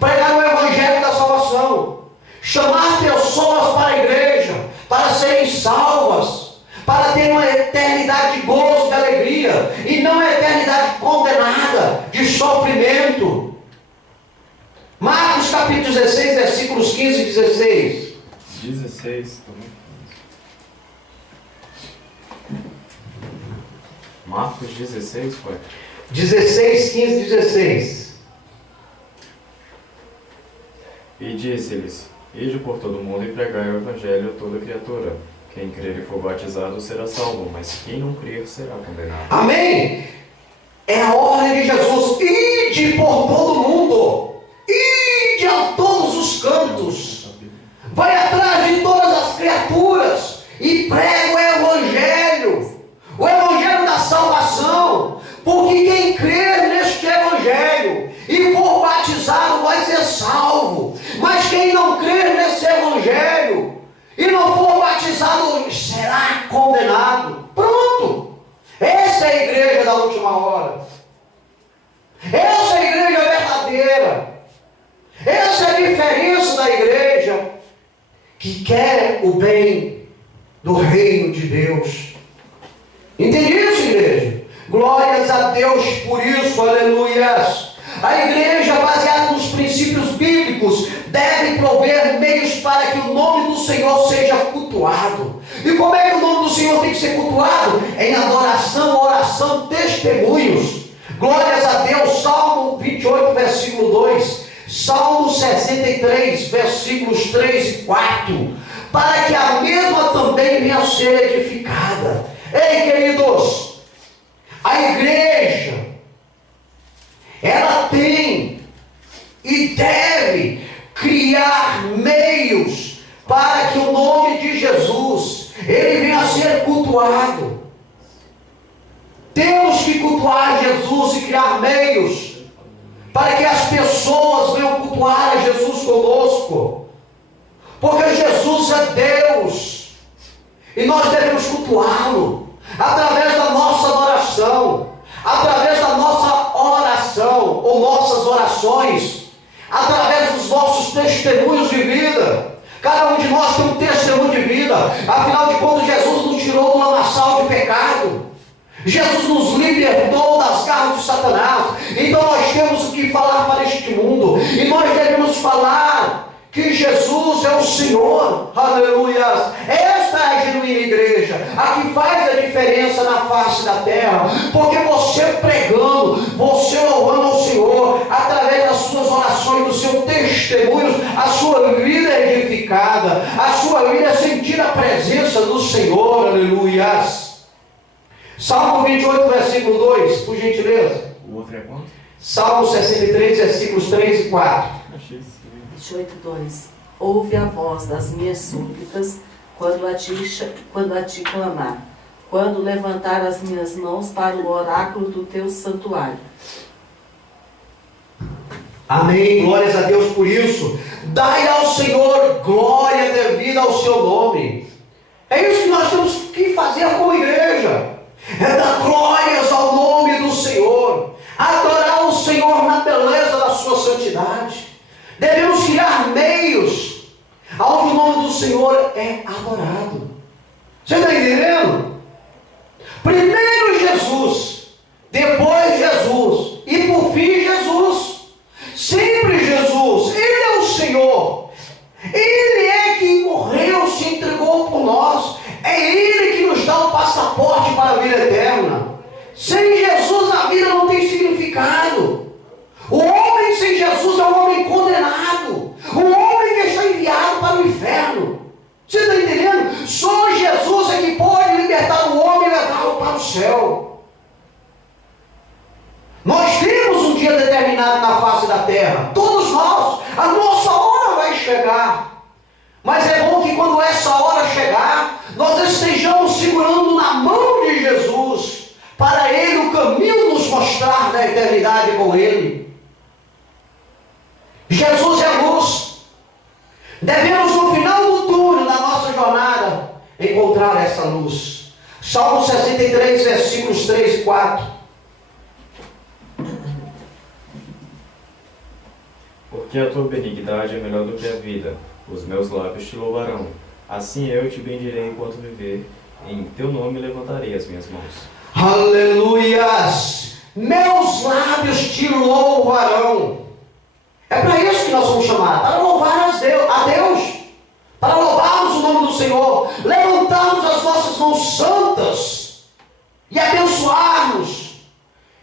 pregar o evangelho da salvação, chamar pessoas para a igreja, para serem salvas, para ter uma eternidade de gozo, de alegria, e não uma eternidade condenada, de sofrimento. Marcos capítulo 16, versículos 15 e 16. 16 também. Marcos 16 foi? 16, 15 e 16. E disse-lhes: ide por todo mundo e pregai o evangelho a toda criatura. Quem crer e for batizado será salvo, mas quem não crer será condenado. Amém? É a ordem de Jesus: ide por todo mundo, ide a todos os cantos, vai atrás de todas as criaturas e prega o evangelho da salvação, porque quem crer neste evangelho e for batizado vai ser salvo, mas quem não crer nesse evangelho e não for batizado será condenado. Pronto! Essa é a igreja da última hora. Essa é a igreja verdadeira. Essa é a diferença da igreja que quer o bem do reino de Deus. Entende isso, igreja? Glórias a Deus por isso, aleluias. A igreja, baseada nos princípios bíblicos, deve prover meios para que o nome do Senhor seja cultuado. E como é que o nome do Senhor tem que ser cultuado? Em adoração, oração, testemunhos. Glórias a Deus. Salmo 28, versículo 2. Salmo 63, versículos 3 e 4. Para que a mesma também venha a ser edificada. Ei, queridos, a igreja, ela tem e deve criar meios para que o nome de Jesus, ele venha a ser cultuado. Temos que cultuar Jesus e criar meios para que as pessoas venham cultuar a Jesus conosco. Jesus é Deus e nós devemos cultuá-lo através da nossa adoração, através da nossa oração ou nossas orações, através dos nossos testemunhos de vida. Cada um de nós tem um testemunho de vida. Afinal de contas, Jesus nos tirou do lamaçal de pecado. Jesus nos libertou das garras de Satanás. Então nós temos o que falar para este mundo. E nós devemos falar que Jesus é o Senhor. Aleluia! Esta é a genuína igreja, a que faz a diferença na face da terra. Porque você pregando, você louvando ao Senhor, através das suas orações, do seu testemunho, a sua vida é edificada, a sua vida é sentir a presença do Senhor. Aleluia! Salmo 28, versículo 2, por gentileza. O outro é quanto? Salmo 63, versículos 3 e 4. 28:2. Ouve a voz das minhas súplicas quando a ti clamar, quando levantar as minhas mãos para o oráculo do teu santuário. Amém, glórias a Deus por isso. Dai ao Senhor glória devida ao seu nome. É isso que nós temos que fazer como igreja. É dar glórias ao nome do Senhor, adorar o Senhor na beleza da sua santidade. Devemos criar meios onde o nome do Senhor é adorado. Você está entendendo? Primeiro Jesus, depois Jesus e por fim Jesus. Sempre Jesus. Ele é o Senhor. Ele é quem morreu, se entregou por nós. É Ele que nos dá o passaporte para a vida eterna. Sem Jesus a vida não tem significado. O homem sem Jesus é um homem condenado. Um homem que está enviado para o inferno. Você está entendendo? Só Jesus é que pode libertar o homem e levá-lo para o céu. Nós temos um dia determinado na face da terra. Todos nós. A nossa hora vai chegar. Mas é bom que quando essa hora chegar, nós estejamos segurando na mão de Jesus, para Ele o caminho nos mostrar da eternidade com Ele. Jesus é a luz. Devemos no final do túnel da nossa jornada encontrar essa luz. Salmo 63, versículos 3 e 4. Porque a tua benignidade é melhor do que a vida. Os meus lábios te louvarão. Assim eu te bendirei enquanto viver. Em teu nome levantarei as minhas mãos. Aleluias! Meus lábios te louvarão. É para isso que nós somos chamados. Para louvar a Deus. Para louvarmos o nome do Senhor. Levantarmos as nossas mãos santas. E abençoarmos.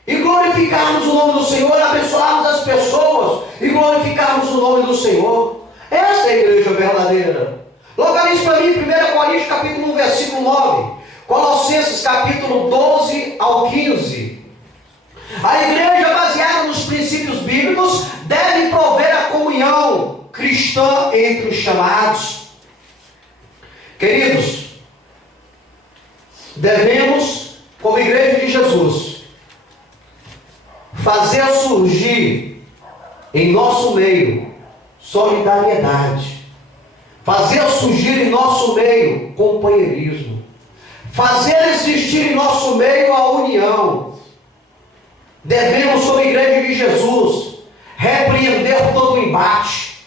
E glorificarmos o nome do Senhor. Abençoarmos as pessoas. E glorificarmos o nome do Senhor. Essa é a igreja verdadeira. Localize para mim 1 Coríntios capítulo 1, versículo 9. Colossenses capítulo 12 ao 15. A igreja baseada nos princípios bíblicos deve prover a comunhão cristã entre os chamados. Queridos, devemos, como igreja de Jesus, fazer surgir em nosso meio solidariedade, fazer surgir em nosso meio companheirismo, fazer existir em nosso meio a união. Devemos, como igreja de Jesus, repreender todo o embate.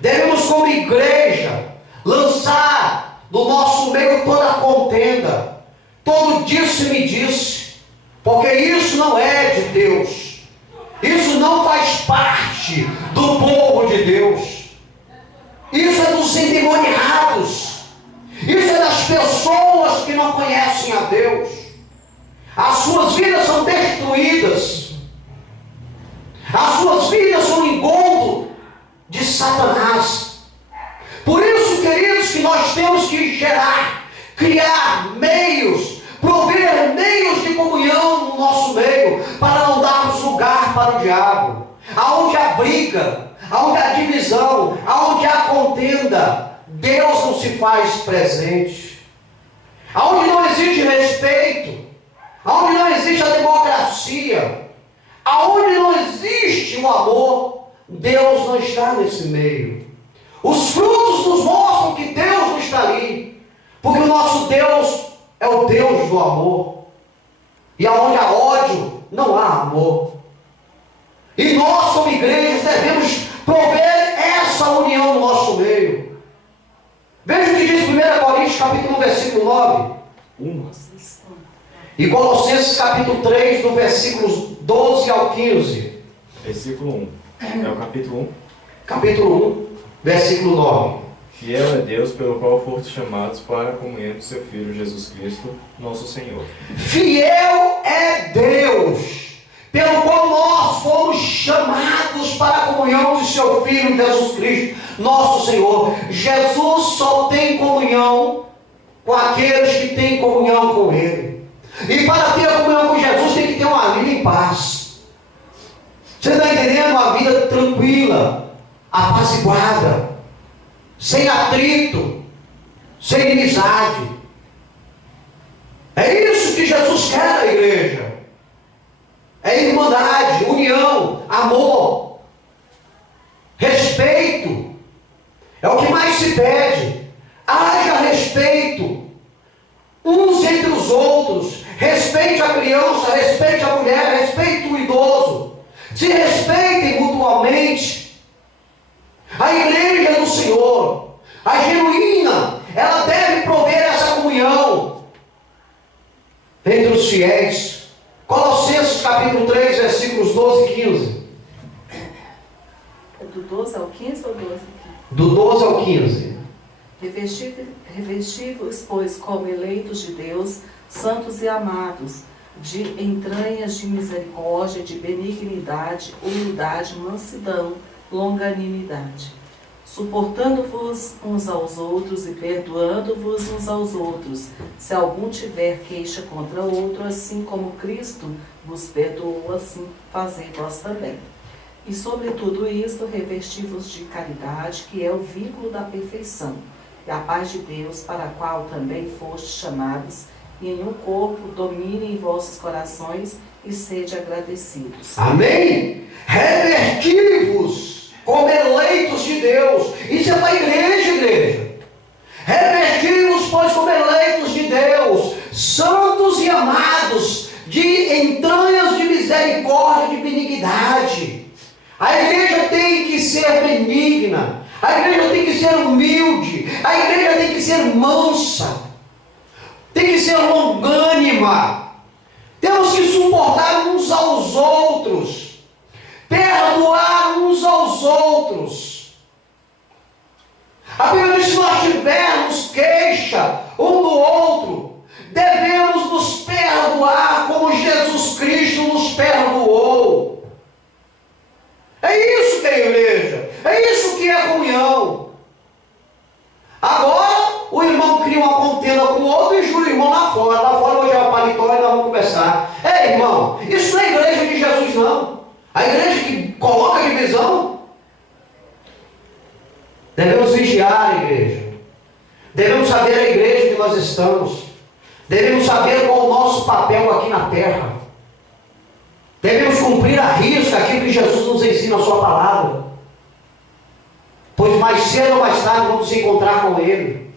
Devemos, como igreja, lançar do nosso meio toda a contenda, todo disse-me-disse, porque isso não é de Deus. Isso não faz parte do povo de Deus. Isso é dos endemoniados. Isso é das pessoas que não conhecem a Deus. As suas vidas são destruídas. As suas vidas são engodo de Satanás. Por isso, queridos, que nós temos que criar meios, prover meios de comunhão no nosso meio, para não darmos lugar para o diabo. Aonde há briga, aonde há divisão, aonde há contenda, Deus não se faz presente. Aonde não existe respeito, aonde não existe a democracia, aonde não existe o amor, Deus não está nesse meio. Os frutos nos mostram que Deus não o Deus do amor. E aonde há ódio, não há amor. E nós, como igrejas, devemos prover essa união no nosso meio. Veja o que diz 1 Coríntios, capítulo 1, versículo 9. E Colossenses, capítulo 3, do versículos 12 ao 15. Versículo 1. É o capítulo 1. Capítulo 1, versículo 9. Fiel é Deus pelo qual foste chamados para a comunhão do seu Filho Jesus Cristo, nosso Senhor. Fiel é Deus, pelo qual nós fomos chamados para a comunhão de seu Filho Jesus Cristo, nosso Senhor. Jesus só tem comunhão com aqueles que têm comunhão com Ele. E para ter a comunhão com Jesus tem que ter uma vida em paz. Você está entendendo? Uma vida tranquila, apaziguada, sem atrito, sem inimizade. É isso que Jesus quer da igreja. É irmandade, união, amor, respeito. É o que mais se pede. Haja respeito uns entre os outros. Respeite a criança, respeite a mulher, respeite o idoso. Se respeitem mutuamente. A igreja do Senhor, a genuína, ela deve prover essa comunhão entre os fiéis. Colossenses capítulo 3, versículos 12 e 15. É do 12 ao 15 ou 12 ao 15? Do 12 ao 15. Revesti-vos, pois, como eleitos de Deus, santos e amados, de entranhas de misericórdia, de benignidade, humildade, mansidão, longanimidade, suportando-vos uns aos outros e perdoando-vos uns aos outros, se algum tiver queixa contra outro, assim como Cristo vos perdoou, assim fazei vós também. E sobre tudo isto, revesti-vos de caridade, que é o vínculo da perfeição, e a paz de Deus, para a qual também fostes chamados, e em um corpo domine em vossos corações, e sede agradecidos. Amém? Revesti-vos como eleitos de Deus. Isso é para a igreja. Revesti-vos, pois, como eleitos de Deus, santos e amados, de entranhas de misericórdia, de benignidade. A igreja tem que ser benigna, a igreja tem que ser humilde, a igreja tem que ser mansa, tem que ser longânima. Temos que suportar uns aos outros, perdoar uns aos outros. A Bíblia diz que se nós tivermos queixa um do outro, devemos nos perdoar como Jesus Cristo nos perdoou. É isso que é igreja, é isso que é comunhão. Agora, o irmão cria uma contenda com o outro e jura o irmão lá fora. Lá fora eu vou levar paletó e nós vamos conversar. Ei, irmão, isso não é igreja de Jesus, não. A igreja que coloca divisão. Devemos vigiar a igreja. Devemos saber a igreja que nós estamos. Devemos saber qual é o nosso papel aqui na terra. Devemos cumprir à risca aquilo que Jesus nos ensina na sua palavra. Pois mais cedo ou mais tarde vamos nos encontrar com Ele.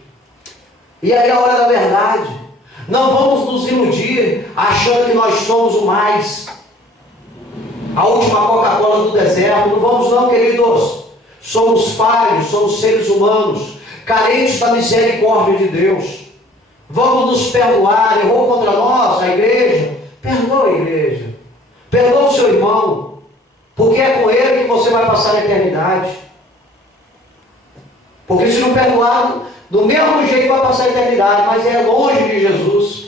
E aí é a hora da verdade. Não vamos nos iludir achando que nós somos o mais. A última Coca-Cola do deserto. Não vamos não, queridos. Somos falhos, somos seres humanos, carentes da misericórdia de Deus. Vamos nos perdoar. Errou contra nós, a igreja? Perdoa a igreja. Perdoa o seu irmão. Porque é com ele que você vai passar a eternidade. Porque se não perdoar, do mesmo jeito vai passar a eternidade, mas é longe de Jesus.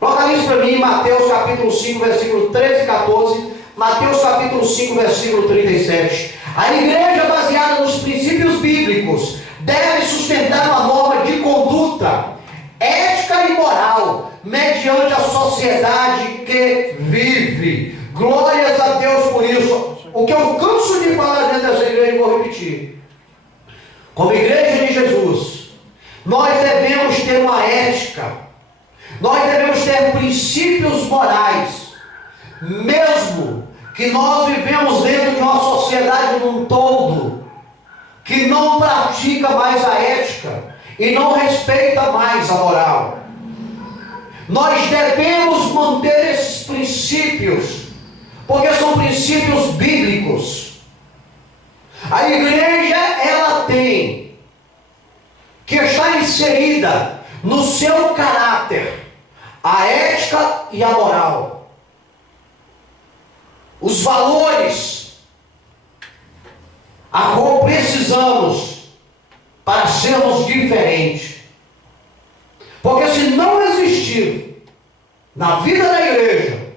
Coloca isso para mim, Mateus capítulo 5, versículo 13 e 14. Mateus capítulo 5, versículo 37. A igreja baseada nos princípios bíblicos deve sustentar uma norma de conduta ética e moral mediante a sociedade que vive. Glórias a Deus por isso. O que eu canso de falar dentro dessa igreja, vou repetir. Como igreja de Jesus, nós devemos ter uma ética, nós devemos ter princípios morais, mesmo que nós vivemos dentro de uma sociedade num todo, que não pratica mais a ética e não respeita mais a moral. nós devemos manter esses princípios, porque são princípios bíblicos. A igreja, ela tem que estar inserida no seu caráter a ética e a moral, os valores a qual precisamos para sermos diferentes. Porque se não existir na vida da igreja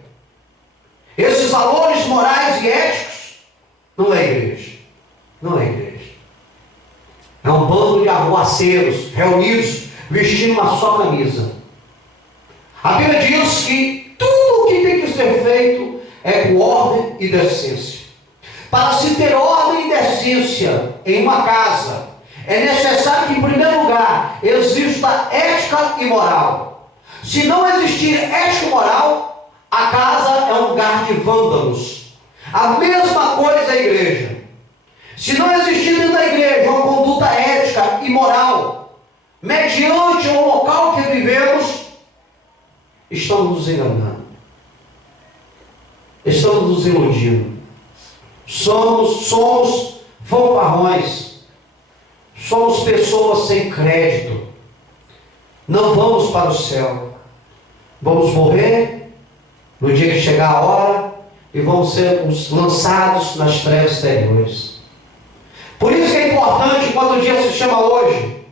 esses valores morais e éticos, não é igreja. Não é igreja. É um bando de arruaceiros reunidos vestindo uma só camisa. A Bíblia diz que tudo o que tem que ser feito é com ordem e decência. Para se ter ordem e decência em uma casa, é necessário que, em primeiro lugar, exista ética e moral. Se não existir ética e moral, a casa é um lugar de vândalos. A mesma coisa é a igreja. Se não existir dentro da igreja uma conduta ética e moral, mediante o local que vivemos, estamos nos enganando. Estamos nos iludindo. Somos fanfarrões. Somos pessoas sem crédito. Não vamos para o céu. Vamos morrer no dia que chegar a hora e vamos ser lançados nas trevas exteriores. Por isso que é importante, quando o dia se chama hoje,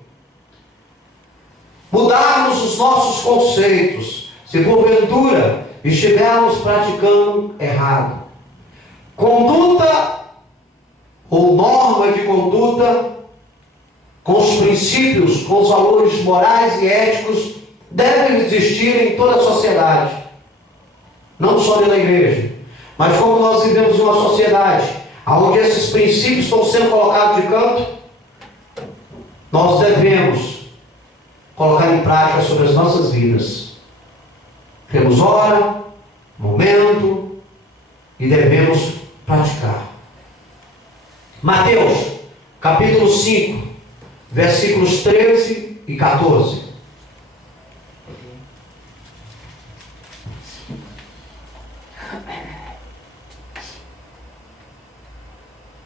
mudarmos os nossos conceitos, se porventura estivermos praticando errado. Conduta ou norma de conduta com os princípios, com os valores morais e éticos devem existir em toda a sociedade, não só na igreja, mas como nós vivemos em uma sociedade onde esses princípios estão sendo colocados de canto, nós devemos colocar em prática sobre as nossas vidas. Temos hora, momento e devemos praticar. Mateus, capítulo 5, versículos 13 e 14.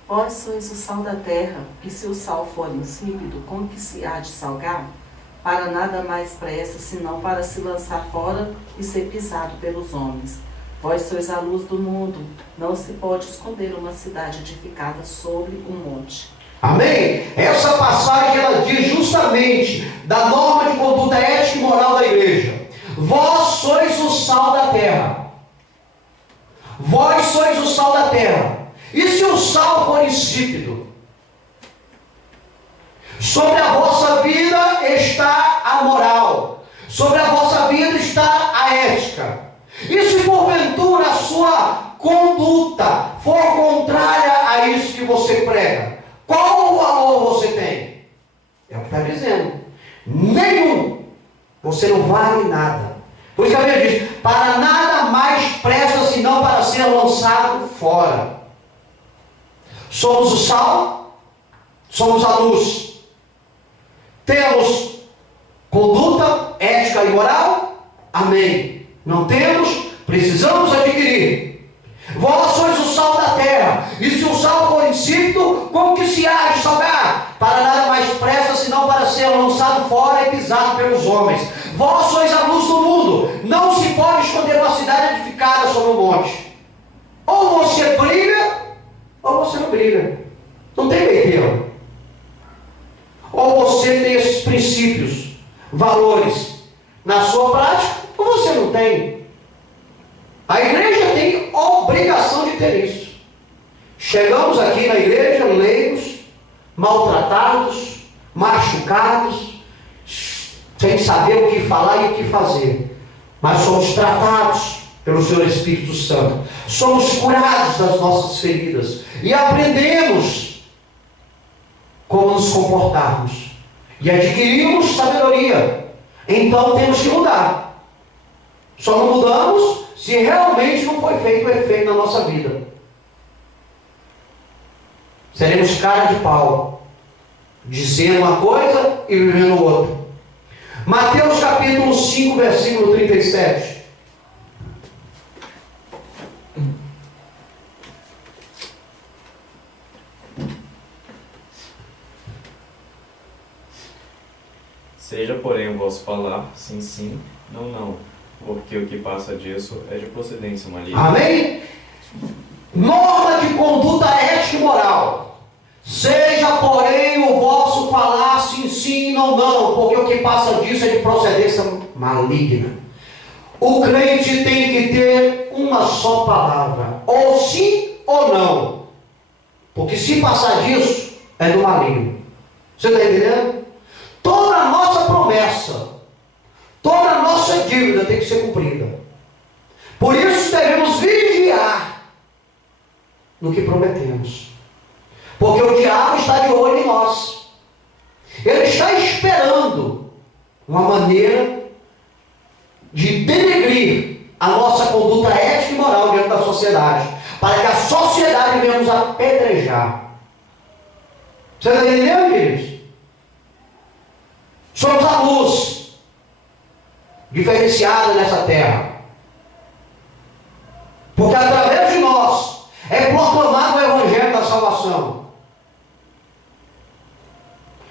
Vós sois o sal da terra, e se o sal for insípido, como que se há de salgar? Para nada mais presta, senão para se lançar fora e ser pisado pelos homens. Vós sois a luz do mundo, não se pode esconder uma cidade edificada sobre um monte. Amém? Essa passagem ela diz justamente da norma de conduta ética e moral da igreja. Vós sois o sal da terra. Vós sois o sal da terra. E se o sal for insípido? Sobre a vossa vida está a moral. Sobre a vossa vida está a ética. E se porventura a sua conduta for contrária a isso que você prega, qual o valor você tem? É o que está dizendo. Nenhum. Você não vale nada. Por isso que a Bíblia diz, para nada mais presta senão para ser lançado fora. Somos o sal, somos a luz. Temos conduta ética e moral? Amém. Não temos? Precisamos adquirir. Vós sois o sal da terra, e se o sal for insípido, como que se há de salgar? Para nada mais presta, senão para ser lançado fora e pisado pelos homens. Vós sois a luz do mundo, não se pode esconder uma cidade edificada sobre um monte. Ou você brilha, ou você não brilha. Não tem meio termo. Ou você tem esses princípios, valores na sua prática, ou você não tem. A igreja tem obrigação de ter isso. Chegamos aqui na igreja leigos, maltratados, machucados, sem saber o que falar e o que fazer. Mas somos tratados pelo Senhor Espírito Santo. Somos curados das nossas feridas. E aprendemos como nos comportarmos. E adquirimos sabedoria. Então temos que mudar. Só não mudamos se realmente não foi feito o efeito na nossa vida. Seremos cara de pau, dizendo uma coisa e vivendo outra. Mateus capítulo 5, versículo 37. Seja, porém, o vosso falar, sim, sim, não, não, porque o que passa disso é de procedência maligna. Amém? Norma de conduta ética e moral. Seja, porém, o vosso falar sim, sim, não, não, porque o que passa disso é de procedência maligna. O crente tem que ter uma só palavra, ou sim ou não, porque se passar disso é do maligno. Você está entendendo? Toda a nossa promessa, toda a nossa dívida tem que ser cumprida. Por isso devemos vigiar no que prometemos, porque o diabo está de olho em nós. Ele está esperando uma maneira de denegrir a nossa conduta ética e moral dentro da sociedade, para que a sociedade venha nos apedrejar. Você está entendendo, queridos? Somos a luz diferenciada nessa terra, porque através de nós é proclamado o Evangelho da salvação.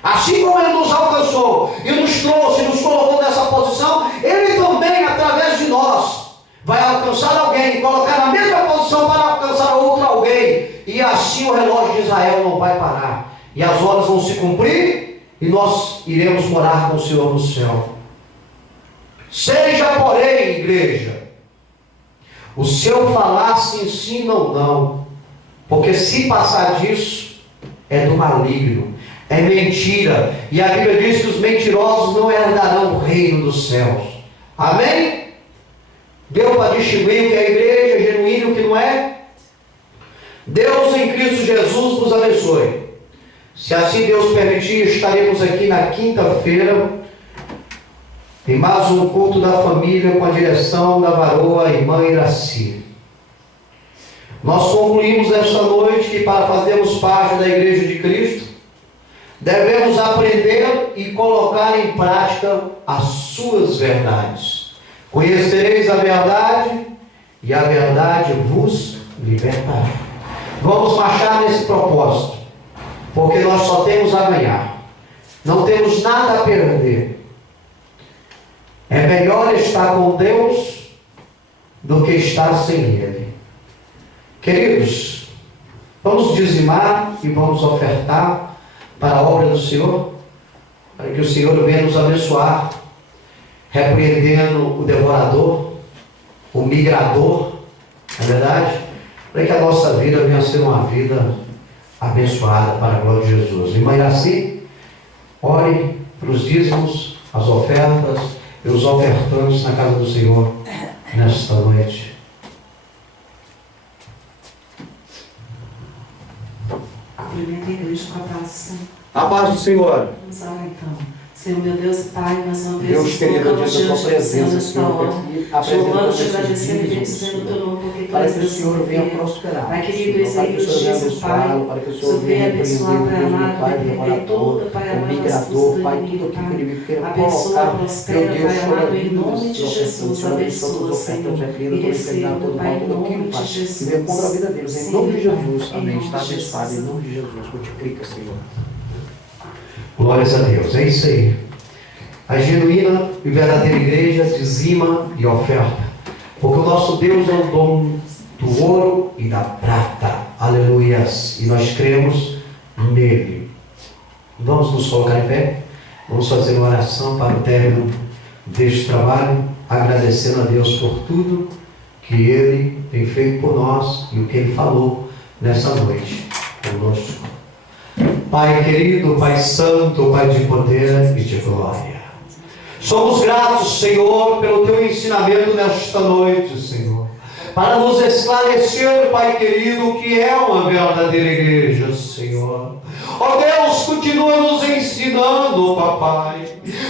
Assim como Ele nos alcançou e nos trouxe e nos colocou nessa posição, Ele também, através de nós, vai alcançar alguém, colocar na mesma posição para alcançar outro alguém, e assim o relógio de Israel não vai parar, e as horas vão se cumprir, e nós iremos morar com o Senhor no céu. Seja, porém, igreja, o seu falar sim, sim, não, não, porque se passar disso, é do maligno, é mentira, e a Bíblia diz que os mentirosos não herdarão o reino dos céus. Amém? Deu para distinguir o que é igreja genuína e o que não é? Deus em Cristo Jesus nos abençoe. Se assim Deus permitir, estaremos aqui na quinta-feira em mais um culto da família com a direção da varoa irmã Iraci. Nós concluímos esta noite que para fazermos parte da Igreja de Cristo, devemos aprender e colocar em prática as suas verdades. Conhecereis a verdade e a verdade vos libertará. Vamos marchar nesse propósito, porque nós só temos a ganhar, não temos nada a perder. É melhor estar com Deus do que estar sem Ele. Queridos, vamos dizimar e vamos ofertar para a obra do Senhor, para que o Senhor venha nos abençoar, repreendendo o devorador, o migrador, não é verdade? Para que a nossa vida venha a ser uma vida abençoada para a glória de Jesus. Irmã Iraci, ore para os dízimos, as ofertas e os ofertantes na casa do Senhor nesta noite. Cumprimento a igreja com a paz do Senhor. A paz do Senhor. Vamos orar então. Senhor, meu Deus e Pai, mais uma vez Deus querido, colocamos diante da tua diante do Senhor presença, nesta Senhor, hora. aqui Louvando, te apresentando agradecendo e esses bendizendo o dízimos, teu nome, porque tu para és que o Deus Senhor venha soberano. prosperar, Pai querido, Senhor, esse para aí que que o os Senhor venha dias, Pai, abençoá-lo, para que o o Senhor Senhor venha venha abençoar, repreender Pai o amado, Pai, repreender toda, devorador, Pai o amado, as migrador, forças do Pai, inimigo, tudo aquilo que Pai. ele queira Abençoa, colocar, prospera, meu Deus, Pai Senhor, amado, em ajuda nome nos de ofertantes, Jesus, Senhor, abençoa abençoa, todos os ofertantes, Senhor, repreenda e toda enfermidade, receba, todo Pai, mal, em tudo nome aquilo, de Pai, Jesus. que venha contra a vida deles, em Sim, nome de Pai, Jesus, em amém, nome está de abençoado, em Jesus. nome de Jesus, multiplica, Senhor. Glórias a Deus, é isso aí. A genuína e verdadeira igreja dizima e oferta, porque o nosso Deus é o dono do ouro e da prata, aleluias, e nós cremos nele. Vamos nos colocar em pé, vamos fazer uma oração para o término deste trabalho, agradecendo a Deus por tudo que Ele tem feito por nós e o que Ele falou nessa noite conosco. Pai querido, Pai santo, Pai de poder e de glória, somos gratos, Senhor, pelo Teu ensinamento nesta noite, Senhor, para nos esclarecer, Pai querido, o que é uma verdadeira igreja, Senhor. Ó Deus, continua nos ensinando, papai,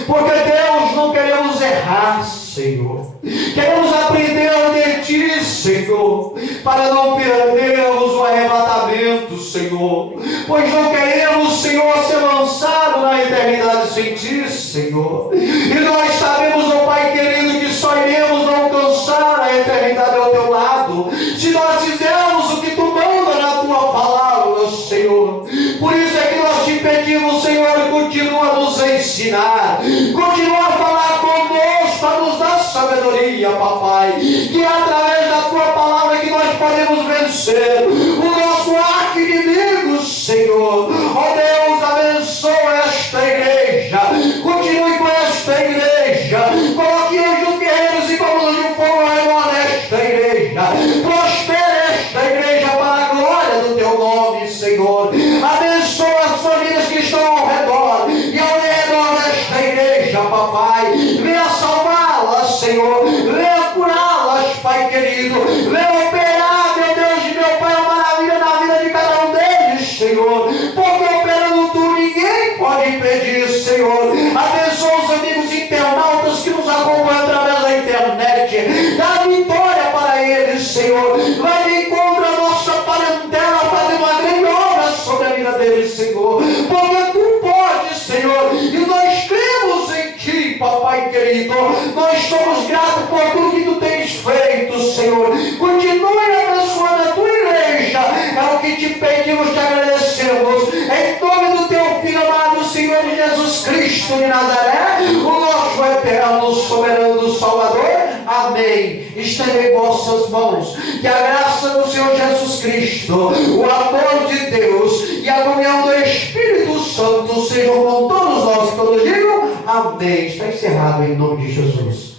porque Deus, não queremos errar, Senhor, queremos aprender de Ti, Senhor, para não perdermos o arrebatamento, Senhor, pois não queremos, Senhor, ser lançados na eternidade sem Ti, Senhor. E nós sabemos, ó Pai querido, que só iremos alcançar a eternidade ao Teu lado, se nós fizermos o que Tu manda na Tua palavra, Senhor. Por isso é que nós Te pedimos, Senhor, continua a nos ensinar, continua a falar conosco, a nos dar sabedoria, papai, que é através da Tua palavra que nós podemos vencer o nosso arqui-inimigo, Senhor. Ó Deus, abençoa esta igreja, continue com esta igreja, coloque anjos guerreiros e coluna de fogo ao redor desta igreja, prospere esta igreja para a glória do Teu nome, Senhor. Abençoa as famílias que estão ao redor e ao redor desta igreja, papai. Venha salvá-las, Senhor. Venha curá-las, Pai querido. Venha operar, meu Deus e meu Pai, a maravilha na vida de cada um deles, Senhor. Porque operando Tu, ninguém pode impedir, Senhor. Abençoa os amigos internautas que nos acompanham através da internet. Dá vitória para eles, Senhor. Vai de encontro a nossa parentela, fazer uma grande obra sobre a vida deles, Senhor. Porque Tu podes, Senhor. E nós cremos em Ti, papai querido. Nós somos gratos por tudo que Tu tens feito, Senhor. Continue abençoando a Tua igreja. É o que Te pedimos, Te agradecemos. Em nome do Teu Filho amado, Senhor Jesus Cristo de Nazaré, o nosso eterno, soberano Salvador. Amém. Estendei vossas mãos. Que a graça do Senhor Jesus Cristo, o amor de Deus e a comunhão do Espírito Santo sejam com todos nós. Todos digam amém. Está encerrado em nome de Jesus.